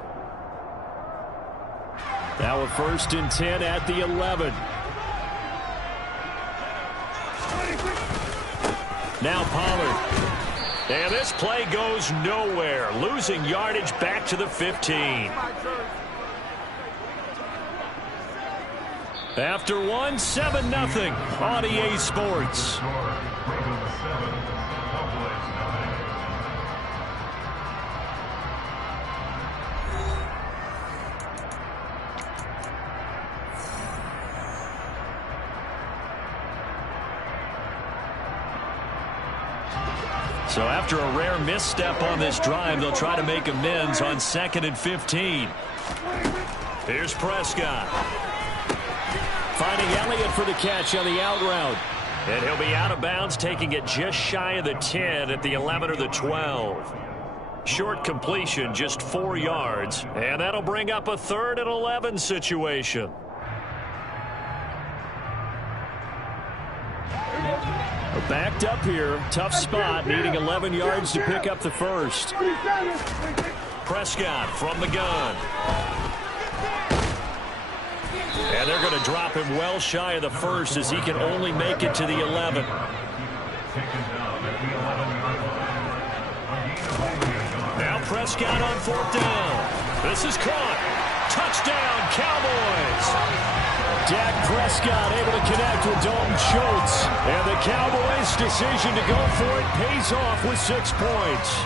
Now a 1st and 10 at the 11. Now Pollard. And this play goes nowhere, losing yardage back to the 15. After 1, 7-0 on EA Sports. So after a rare misstep on this drive, they'll try to make amends on 2nd and 15. Here's Prescott. Finding Elliott for the catch on the out route. And he'll be out of bounds, taking it just shy of the 10 at the 11 or the 12. Short completion, just 4 yards. And that'll bring up a 3rd and 11 situation. Backed up here, tough spot, needing 11 yards to pick up the first. Prescott from the gun. And they're going to drop him well shy of the first as he can only make it to the 11. Now Prescott on 4th down. This is caught. Touchdown, Cowboys. Dak Prescott able to connect with Dalton Schultz. And the Cowboys' decision to go for it pays off with 6 points.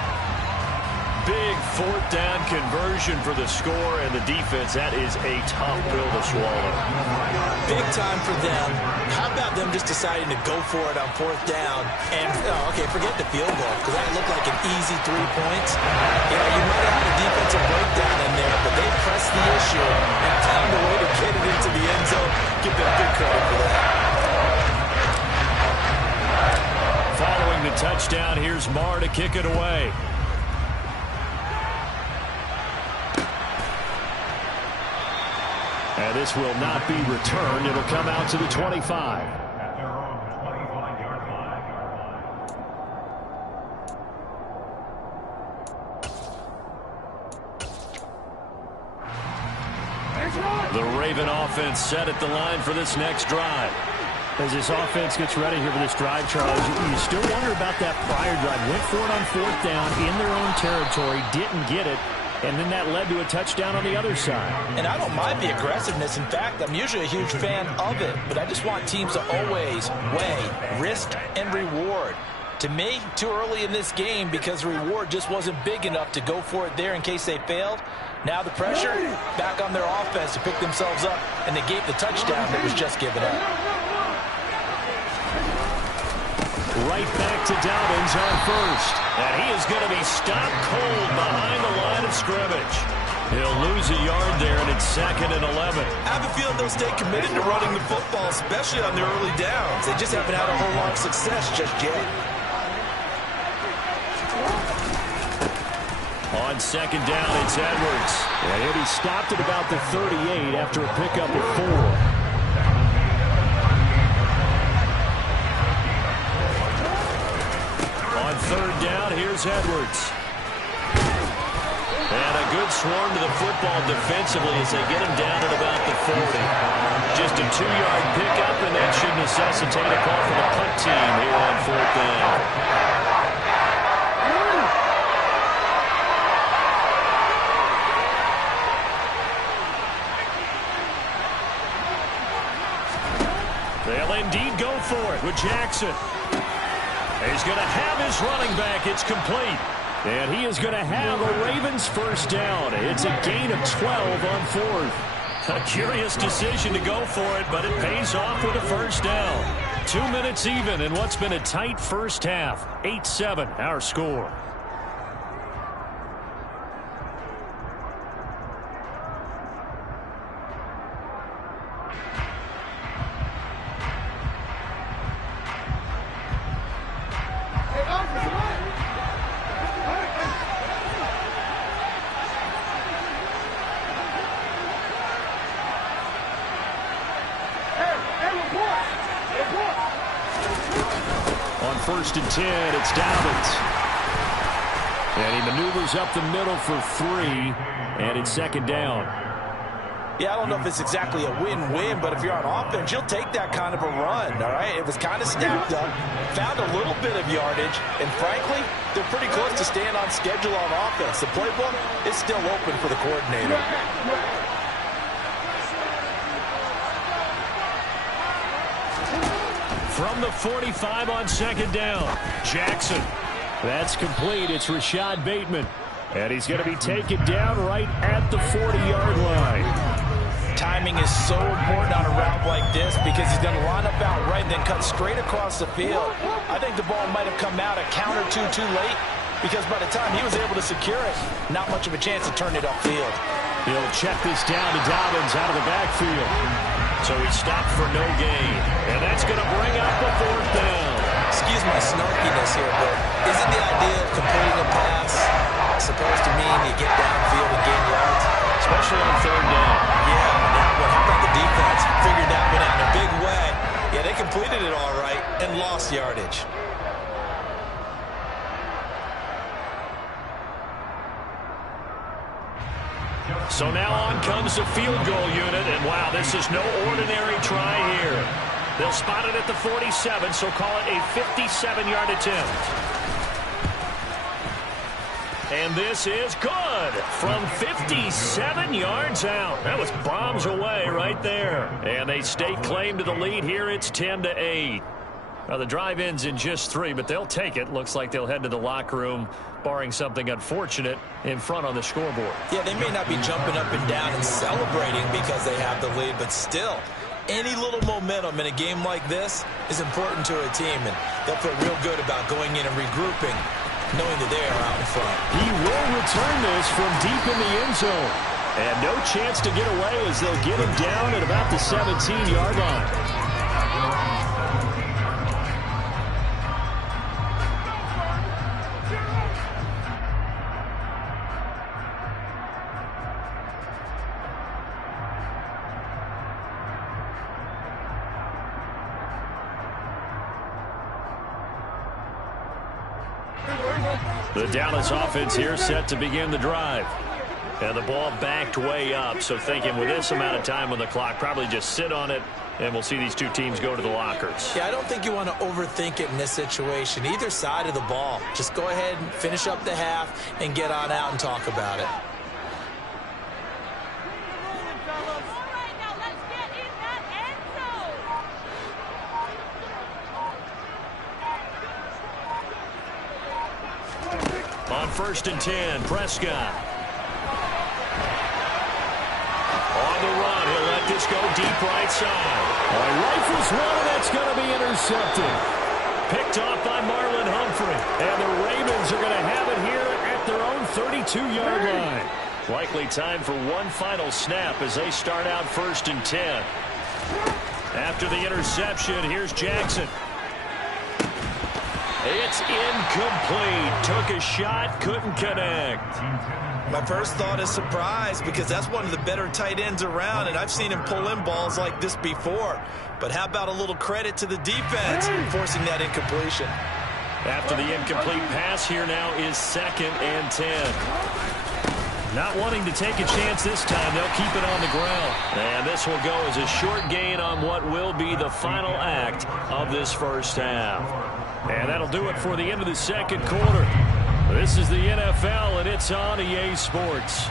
Big 4th down conversion for the score, and the defense, that is a tough pill to swallow. Big time for them. How about them just deciding to go for it on 4th down? And, okay, forget the field goal, because that looked like an easy 3 points. You know, you might have had a defensive breakdown in there, but they pressed the issue and found a way to get it into the end zone. Give them good credit for that. Following the touchdown, here's Marr to kick it away. And this will not be returned. It'll come out to the 25. At their own 25. The Raven offense set at the line for this next drive. As this offense gets ready here for this drive, Charles, you still wonder about that prior drive. Went for it on 4th down in their own territory, didn't get it, and then that led to a touchdown on the other side. And I don't mind the aggressiveness. In fact, I'm usually a huge fan of it, but I just want teams to always weigh risk and reward. To me, too early in this game because the reward just wasn't big enough to go for it there in case they failed. Now the pressure back on their offense to pick themselves up, and they gave the touchdown that was just given up. Right back to Dobbins on first. And he is going to be stopped cold behind the line of scrimmage. He'll lose a yard there, and it's 2nd and 11. I have a feeling they'll stay committed to running the football, especially on their early downs. They just haven't had a whole lot of success just yet. On 2nd down, it's Edwards. And he'll be stopped at about the 38 after a pickup of 4. On 3rd down, here's Edwards. And a good swarm to the football defensively as they get him down at about the 40. Just a 2-yard pickup, and that should necessitate a call for the punt team here on 4th down. They'll indeed go for it with Jackson. He's going to have his running back. It's complete. And he is going to have a Ravens first down. It's a gain of 12 on 4th. A curious decision to go for it, but it pays off with a first down. 2 minutes even in what's been a tight first half. 8-7 our score. On 1st and 10, it's Dobbins. And he maneuvers up the middle for 3, and it's 2nd down. Yeah, I don't know if it's exactly a win-win, but if you're on offense, you'll take that kind of a run, all right? It was kind of stacked up, found a little bit of yardage, and frankly, they're pretty close to staying on schedule on offense. The playbook is still open for the coordinator. From the 45 on 2nd down, Jackson. That's complete. It's Rashad Bateman. And he's going to be taken down right at the 40-yard line. Timing is so important on a route like this because he's going to line up out right and then cut straight across the field. I think the ball might have come out a count or two too late because by the time he was able to secure it, not much of a chance to turn it upfield. He'll check this down to Dobbins out of the backfield. So he's stopped for no gain. And that's going to bring up the 4th down. Excuse my snarkiness here, but isn't the idea of completing a pass supposed to mean you get downfield and gain yards? Especially on 3rd down. Yeah, now what happened? The defense figured that one out in a big way. Yeah, they completed it all right and lost yardage. So now on comes the field goal unit, and wow, this is no ordinary try here. They'll spot it at the 47, so call it a 57-yard attempt. And this is good from 57 yards out. That was bombs away right there. And they stake claim to the lead here. It's 10-8. Now, the drive ends in just 3, but they'll take it. Looks like they'll head to the locker room, barring something unfortunate, in front on the scoreboard. Yeah, they may not be jumping up and down and celebrating because they have the lead, but still, any little momentum in a game like this is important to a team, and they'll feel real good about going in and regrouping, knowing that they are out in front. He will return this from deep in the end zone. And no chance to get away as they'll get him down at about the 17-yard line. The Dallas offense here set to begin the drive. And the ball backed way up, so thinking with this amount of time on the clock, probably just sit on it, and we'll see these two teams go to the lockers. Yeah, I don't think you want to overthink it in this situation. Either side of the ball. Just go ahead and finish up the half and get on out and talk about it. On 1st and 10, Prescott. On the run, he'll let this go deep right side. Rifles one, and that's going to be intercepted. Picked off by Marlon Humphrey. And the Ravens are going to have it here at their own 32-yard line. Likely time for one final snap as they start out 1st and 10. After the interception, here's Jackson. It's incomplete. Took a shot, couldn't connect. My first thought is surprise because that's one of the better tight ends around, and I've seen him pull in balls like this before. But how about a little credit to the defense forcing that incompletion? After the incomplete pass, here now is 2nd and 10. Not wanting to take a chance this time, they'll keep it on the ground. And this will go as a short gain on what will be the final act of this first half. And that'll do it for the end of the second quarter. This is the NFL, and it's on EA Sports.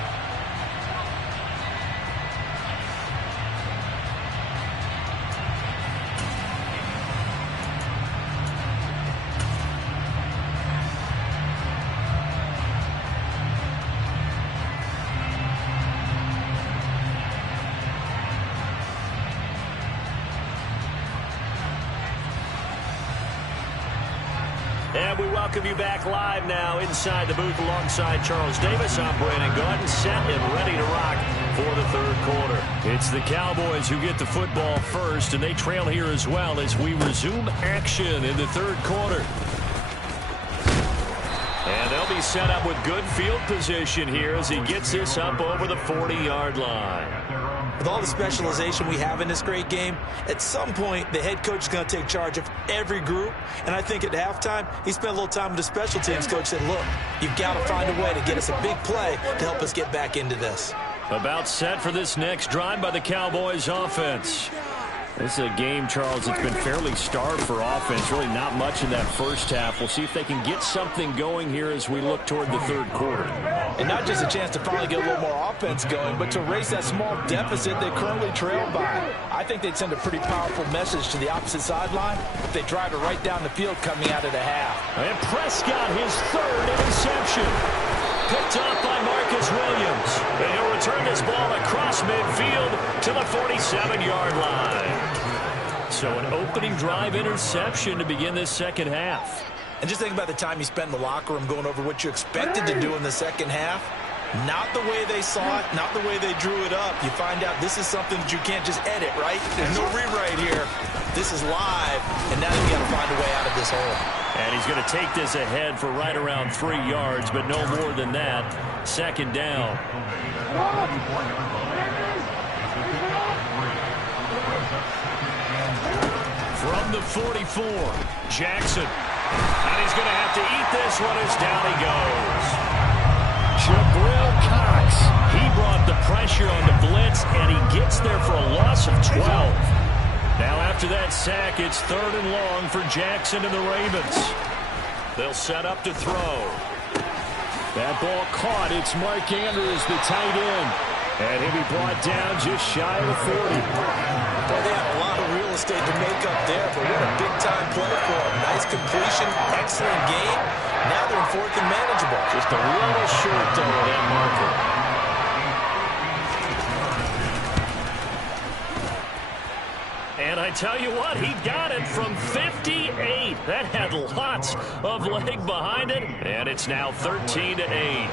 And we welcome you back live now inside the booth alongside Charles Davis. I'm Brandon Gaudin, set and ready to rock for the third quarter. It's the Cowboys who get the football first, and they trail here as well as we resume action in the third quarter. And they'll be set up with good field position here as he gets this up over the 40-yard line. With all the specialization we have in this great game, at some point the head coach is going to take charge of every group. And I think at halftime, he spent a little time with the special teams coach and said, look, you've got to find a way to get us a big play to help us get back into this. About set for this next drive by the Cowboys offense. This is a game, Charles, that's been fairly starved for offense. Really not much in that first half. We'll see if they can get something going here as we look toward the third quarter. And not just a chance to finally get a little more offense going, but to erase that small deficit they currently trail by. I think they'd send a pretty powerful message to the opposite sideline if they drive it right down the field coming out of the half. And Prescott, his third interception. Picked off by Marcus Williams. And he'll return this ball across midfield to the 47-yard line. So an opening drive interception to begin this second half. And just think about the time you spent in the locker room going over what you expected to do in the second half. Not the way they saw it, not the way they drew it up. You find out this is something that you can't just edit, right? There's no rewrite here. This is live, and now you've got to find a way out of this hole. And he's going to take this ahead for right around 3 yards, but no more than that. Second down. From the 44, Jackson. And he's going to have to eat this one as down he goes. Jabril Cox. He brought the pressure on the blitz, and he gets there for a loss of 12. Now after that sack, it's 3rd and long for Jackson and the Ravens. They'll set up to throw. That ball caught. It's Mark Andrews, the tight end. And he'll be brought down just shy of the 40. Well, they have a lot of real estate to make up there, but what a big-time play for him. Nice completion, excellent game. Now they're in 4th and manageable. Just a little short, though, of that marker. And I tell you what, he got it from 58. That had lots of leg behind it. And it's now 13-8.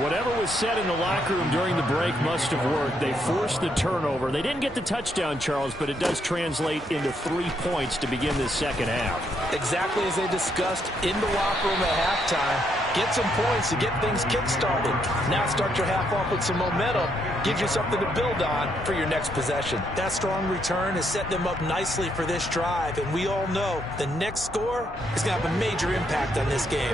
Whatever was said in the locker room during the break must have worked. They forced the turnover. They didn't get the touchdown, Charles, but it does translate into 3 points to begin this second half. Exactly as they discussed in the locker room at halftime. Get some points to get things kick-started. Now start your half off with some momentum. Gives you something to build on for your next possession. That strong return has set them up nicely for this drive, and we all know the next score is going to have a major impact on this game.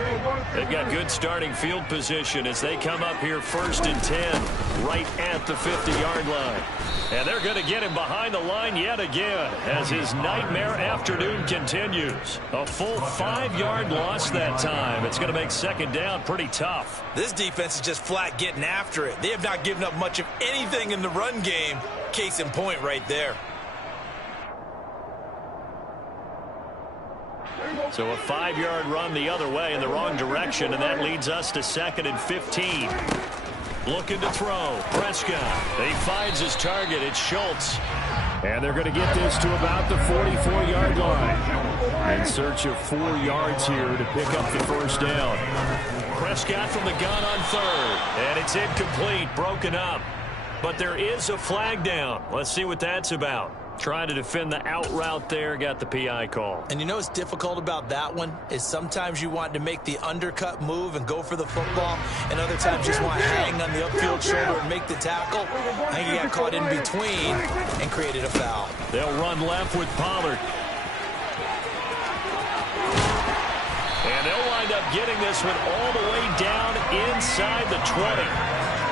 They've got good starting field position as they come up here 1st and 10, right at the 50-yard line. And they're going to get him behind the line yet again as his nightmare afternoon continues. A full 5-yard loss that time. It's going to make 2nd down pretty tough. This defense is just flat getting after it. They have not given up much of anything in the run game. Case in point right there. So a 5-yard run the other way in the wrong direction, and that leads us to 2nd and 15. Looking to throw. Prescott. He finds his target. It's Schultz. And they're going to get this to about the 44-yard line. In search of 4 yards here to pick up the 1st down. Prescott from the gun on 3rd. And it's incomplete. Broken up. But there is a flag down. Let's see what that's about. Trying to defend the out route there, got the PI call. And you know what's difficult about that one is sometimes you want to make the undercut move and go for the football, and other times you just want to hang on the upfield shoulder and make the tackle. I think he got caught in between and created a foul. They'll run left with Pollard. And they'll wind up getting this one all the way down inside the 20.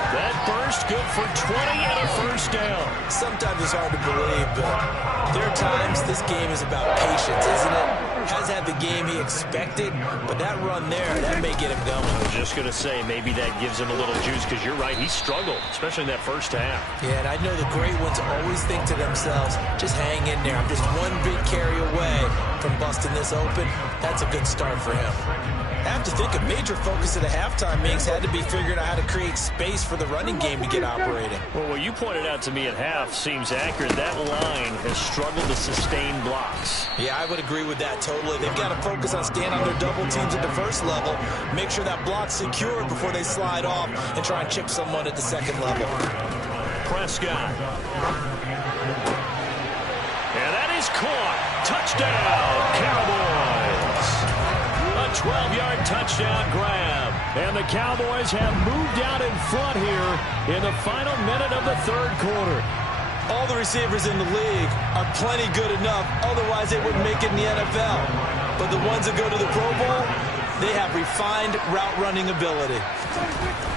That burst good for 20 and a 1st down. Sometimes it's hard to believe, but there are times this game is about patience, isn't it? Has had the game he expected, but that run there, that may get him going. I was just going to say, maybe that gives him a little juice, because you're right, he struggled, especially in that 1st half. Yeah, and I know the great ones always think to themselves, just hang in there. I'm just one big carry away from busting this open. That's a good start for him. I have to think a major focus at a halftime means had to be figuring out how to create space for the running game to get operating. Well, what you pointed out to me at half seems accurate. That line has struggled to sustain blocks. Yeah, I would agree with that totally. They've got to focus on staying on their double teams at the 1st level, make sure that block's secured before they slide off and try and chip someone at the 2nd level. Prescott. And that is caught. Touchdown, Cowboys. A 12-yard touchdown grab. And the Cowboys have moved out in front here in the final minute of the 3rd quarter. All the receivers in the league are plenty good enough. Otherwise, they wouldn't make it in the NFL. But the ones that go to the Pro Bowl, they have refined route running ability.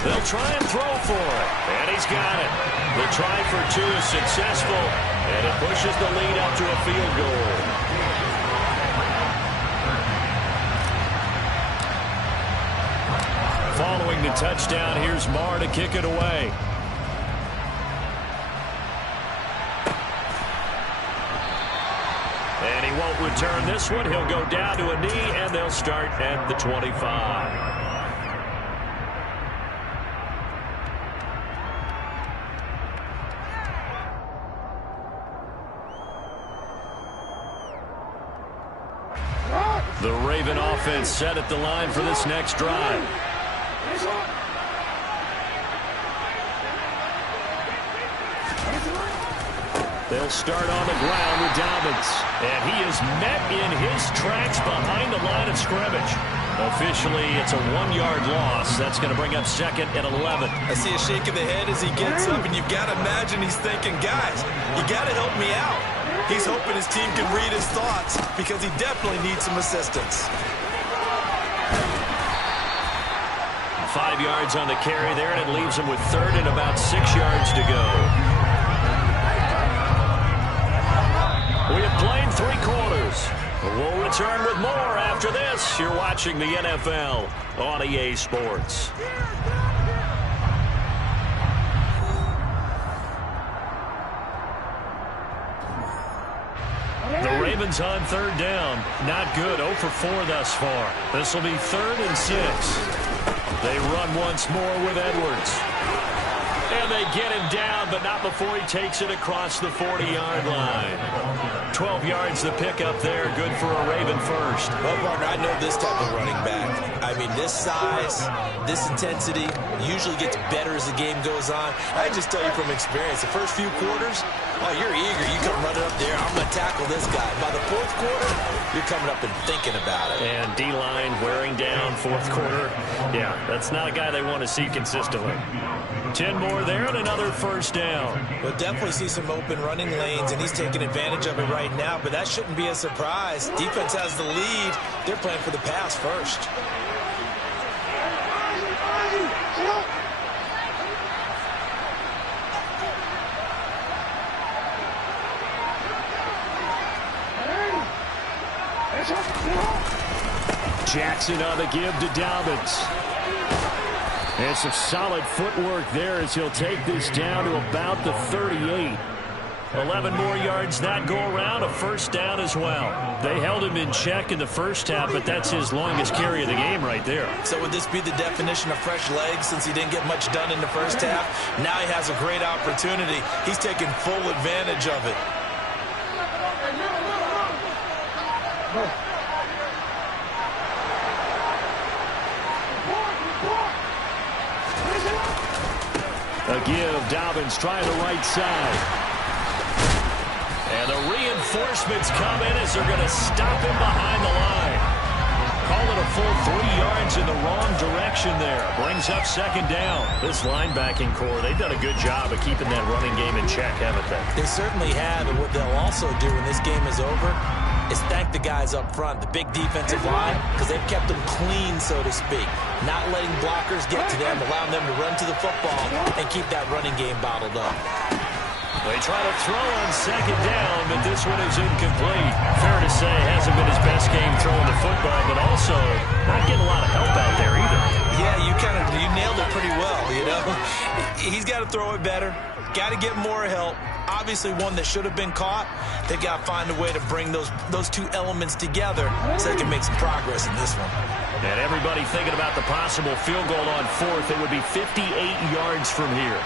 They'll try and throw for it. And he's got it. The try for 2 is successful. And it pushes the lead up to a field goal. Following the touchdown, here's Marr to kick it away. And he won't return this one. He'll go down to a knee, and they'll start at the 25. The Raven offense set at the line for this next drive. They'll start on the ground with Dobbins. And he is met in his tracks behind the line of scrimmage. Officially, it's a 1-yard loss. That's going to bring up 2nd and 11. I see a shake of the head as he gets up, and you've got to imagine he's thinking, guys, you got to help me out. He's hoping his team can read his thoughts because he definitely needs some assistance. 5 yards on the carry there, and it leaves him with 3rd and about 6 yards to go. We have played 3 quarters. We'll return with more after this. You're watching the NFL on EA Sports. The Ravens on 3rd down. Not good. 0 for 4 thus far. This will be 3rd and 6. They run once more with Edwards. And they get him down, but not before he takes it across the 40-yard line. 12 yards the pickup there. Good for a Raven first. Well, partner, I know this type of running back. I mean, this size, this intensity usually gets better as the game goes on. I just tell you from experience, the first few quarters, oh, you're eager. You come running up there. I'm going to tackle this guy. By the fourth quarter, you're coming up and thinking about it. And D-line wearing down fourth quarter. Yeah, that's not a guy they want to see consistently. 10 more there and another first down. We'll definitely see some open running lanes, and he's taking advantage of it right now, but that shouldn't be a surprise. Defense has the lead. They're playing for the pass first. Jackson on the give to Dobbins. And some solid footwork there as he'll take this down to about the 38. 11 more yards that go around, a first down as well. They held him in check in the first half, but that's his longest carry of the game right there. So would this be the definition of fresh legs since he didn't get much done in the first half? Now he has a great opportunity. He's taking full advantage of it. A give, Dobbins trying the right side. And the reinforcements come in as they're going to stop him behind the line. Call it a full 3 yards in the wrong direction there. Brings up second down. This linebacking core, they've done a good job of keeping that running game in check, haven't they? They certainly have, and what they'll also do when this game is over is thank the guys up front, the big defensive line, because they've kept them clean, so to speak. Not letting blockers get to them, allowing them to run to the football and keep that running game bottled up. They try to throw on second down, but this one is incomplete. Fair to say, hasn't been his best game throwing the football, but also not getting a lot of help out there either. Yeah, you nailed it pretty well, you know. He's got to throw it better, got to get more help. Obviously one that should have been caught. They've got to find a way to bring those two elements together so they can make some progress in this one. And everybody thinking about the possible field goal on fourth. It would be 58 yards from here.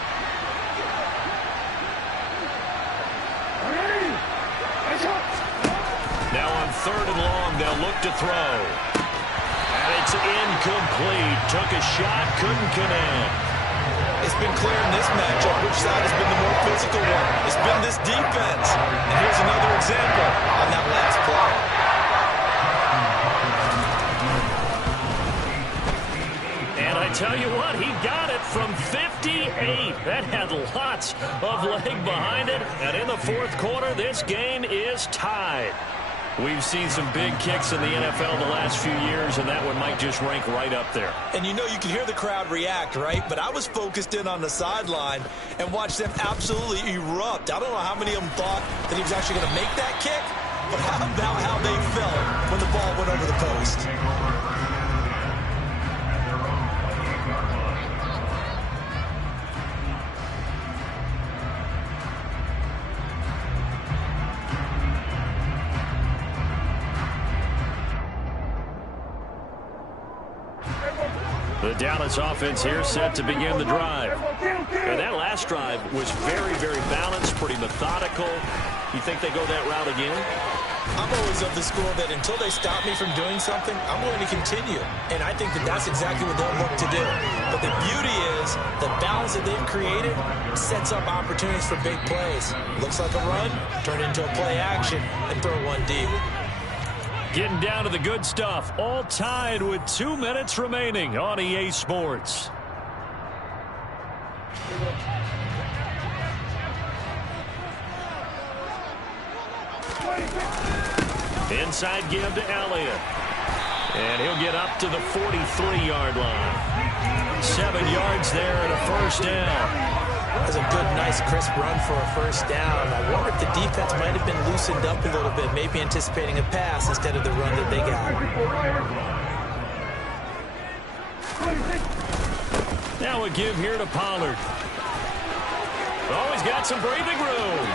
Now on third and long, they'll look to throw. And it's incomplete. Took a shot, couldn't connect. It's been clear in this matchup which side has been the more physical one. It's been this defense. And here's another example on that last play. And I tell you what, he got it from 58. That had lots of leg behind it. And in the fourth quarter, this game is tied. We've seen some big kicks in the NFL the last few years, and that one might just rank right up there. And you know, you can hear the crowd react, right? But I was focused in on the sideline and watched them absolutely erupt. I don't know how many of them thought that he was actually going to make that kick, but how about how they felt when the ball went over the post? The Dallas offense here set to begin the drive. And that last drive was very, very balanced, pretty methodical. You think they go that route again? I'm always of the school that until they stop me from doing something, I'm going to continue. And I think that that's exactly what they'll look to do. But the beauty is the balance that they've created sets up opportunities for big plays. Looks like a run, turn into a play action, and throw one deep. Getting down to the good stuff. All tied with 2 minutes remaining on EA Sports. Inside give to Elliott. And he'll get up to the 43-yard line. 7 yards there and a first down. That's a good, nice, crisp run for a first down. I wonder if the defense might have been loosened up a little bit, maybe anticipating a pass instead of the run that they got. Now a give here to Pollard. Oh, he's got some breathing room.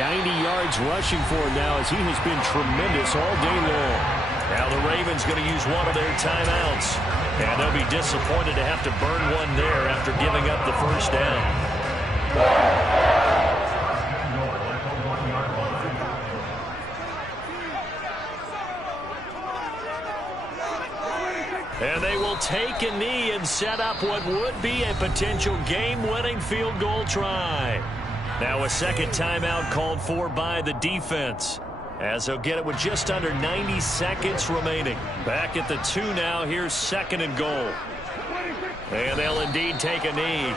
"90 yards rushing for him now as he has been tremendous all day long. Now the Ravens going to use one of their timeouts. And they'll be disappointed to have to burn one there after giving up the first down. And they will take a knee and set up what would be a potential game-winning field goal try. Now a second timeout called for by the defense, as they'll get it with just under 90 seconds remaining. Back at the 2 now. Here's 2nd and goal. And they'll indeed take a knee.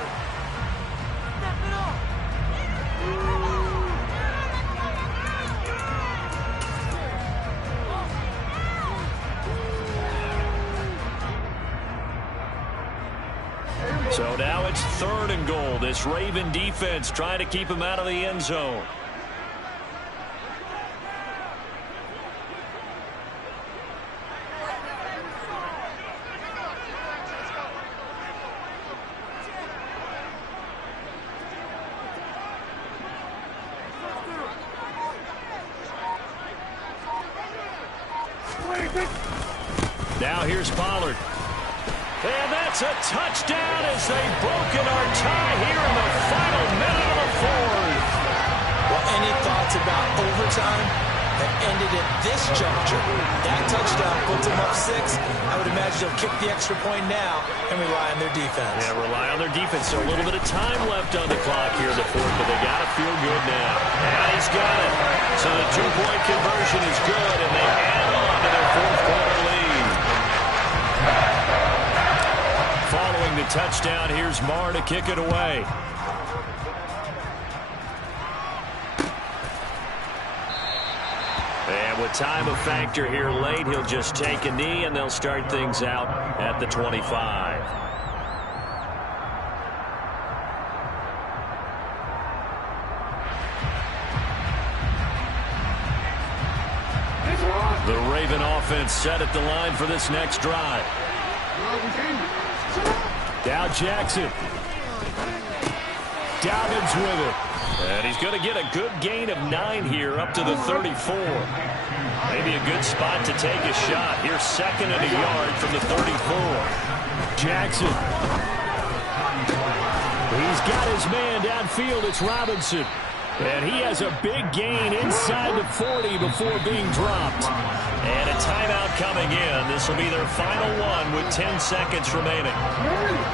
So now it's 3rd and goal. This Raven defense trying to keep him out of the end zone. Now here's Pollard. And that's a touchdown as they've broken our tie here in the final minute of the 4th. Well, any thoughts about overtime have ended at this juncture. That touchdown puts them up 6. I would imagine they'll kick the extra point now and rely on their defense. Yeah, rely on their defense. So a little bit of time left on the clock here in the 4th, but they got to feel good now. And he's got it. So the 2-point conversion is good, and they add on to their 4th-quarter lead. Following the touchdown, here's Marr to kick it away. And with time a factor here late, he'll just take a knee, and they'll start things out at the 25. The Raven offense set at the line for this next drive. Dow Jackson. Dobbins with it. And he's going to get a good gain of 9 here up to the 34. Maybe a good spot to take a shot. Here's 2nd and a yard from the 34. Jackson. He's got his man downfield. It's Robinson. And he has a big gain inside the 40 before being dropped. And a timeout coming in. This will be their final one with 10 seconds remaining.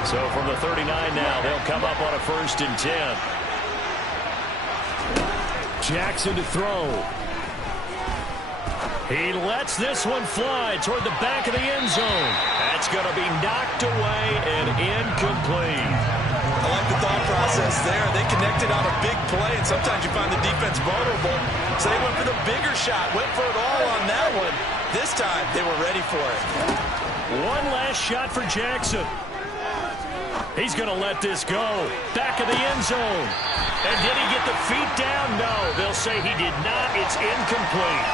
So from the 39 now, they'll come up on a 1st and 10. Jackson to throw. He lets this one fly toward the back of the end zone. That's going to be knocked away and incomplete. I like the thought process there. They connected on a big play, and sometimes you find the defense vulnerable. So they went for the bigger shot, went for it all on that one. This time, they were ready for it. One last shot for Jackson. He's going to let this go. Back of the end zone. And did he get the feet down? No, they'll say he did not. It's incomplete.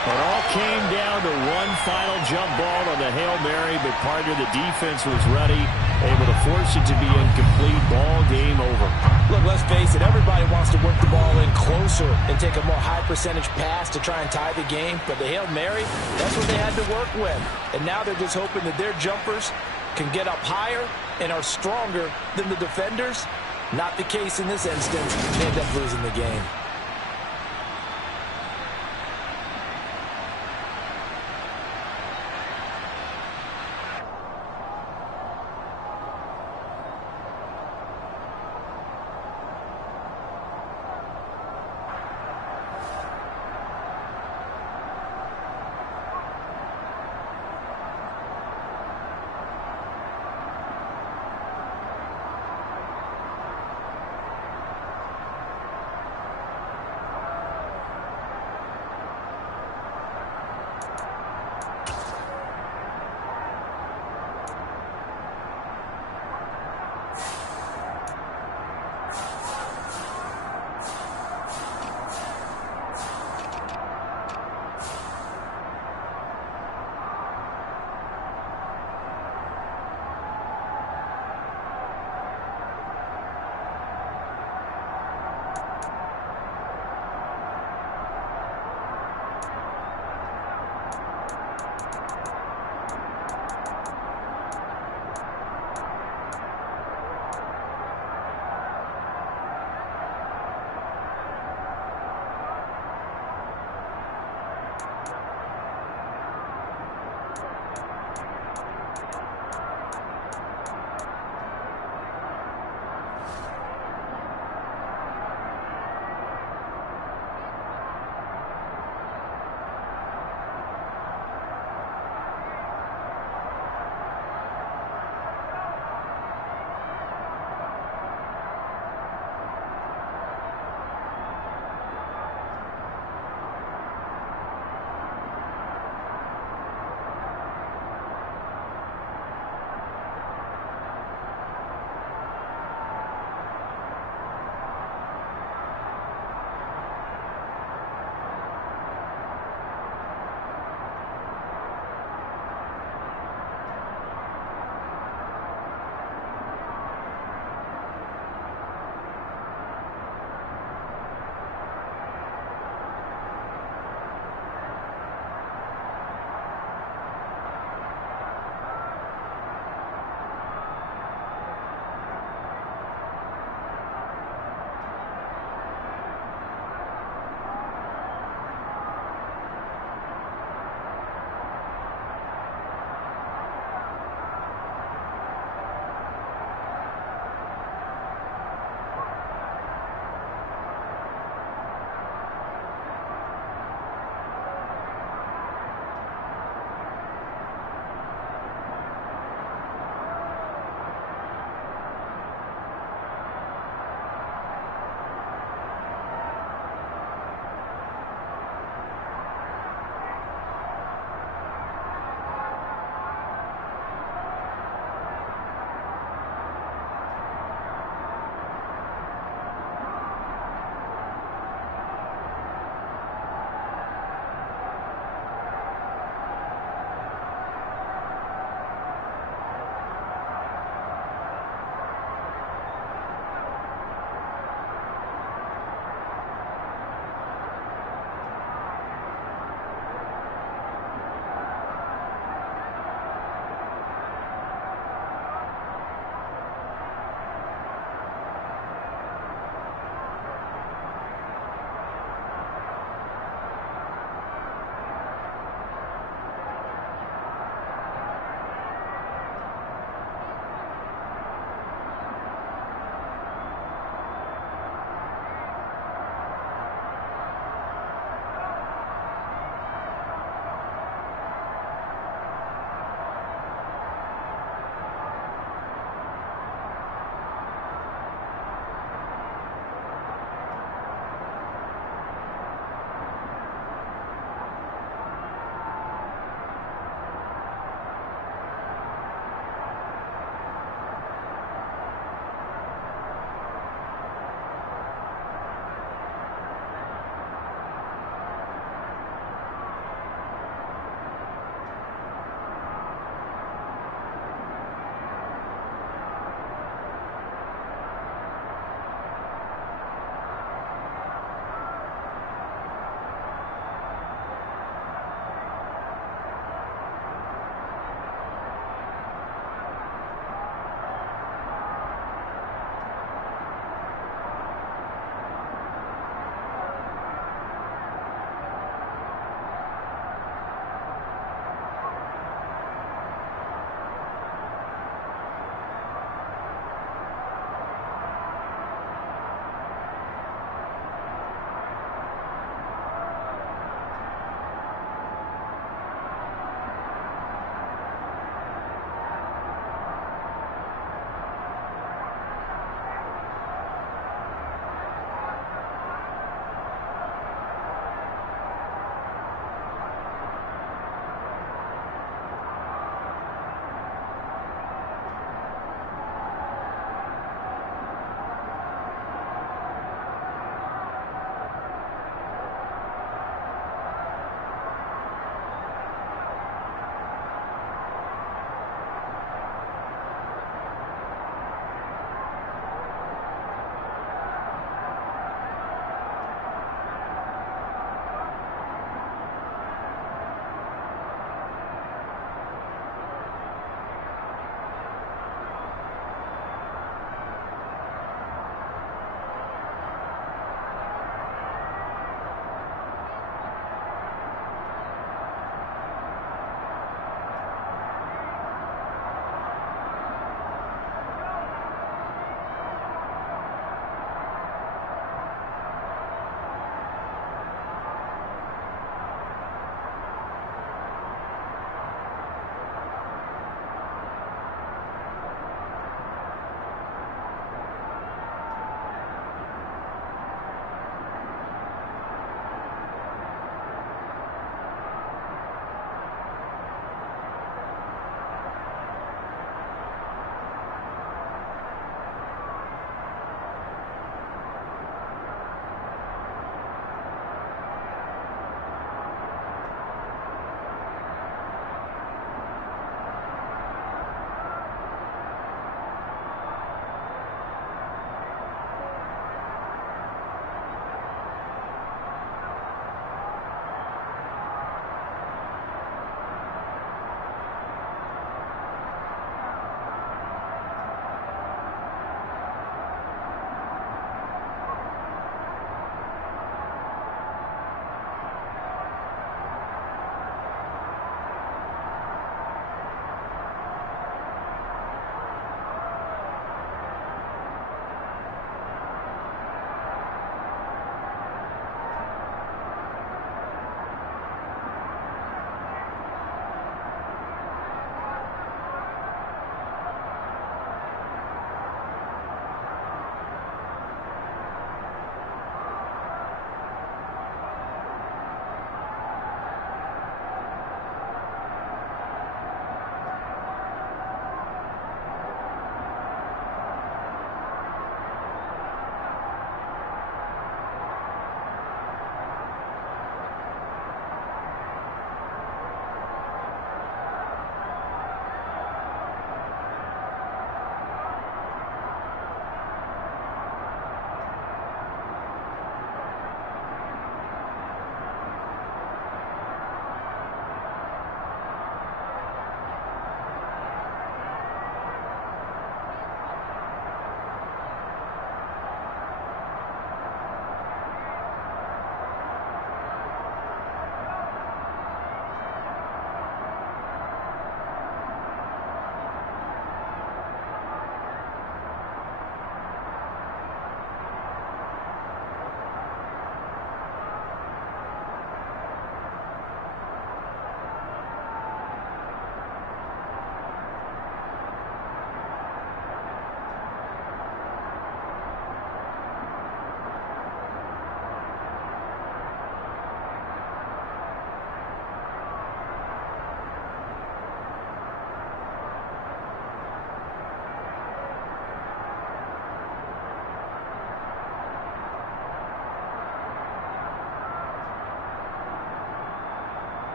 It all came down to one final jump ball on the Hail Mary, but partner, the defense was ready, able to force it to be incomplete. Ball game over. Look, let's face it, everybody wants to work the ball in closer and take a more high-percentage pass to try and tie the game, but the Hail Mary, that's what they had to work with. And now they're just hoping that their jumpers can get up higher and are stronger than the defenders. Not the case in this instance. They end up losing the game.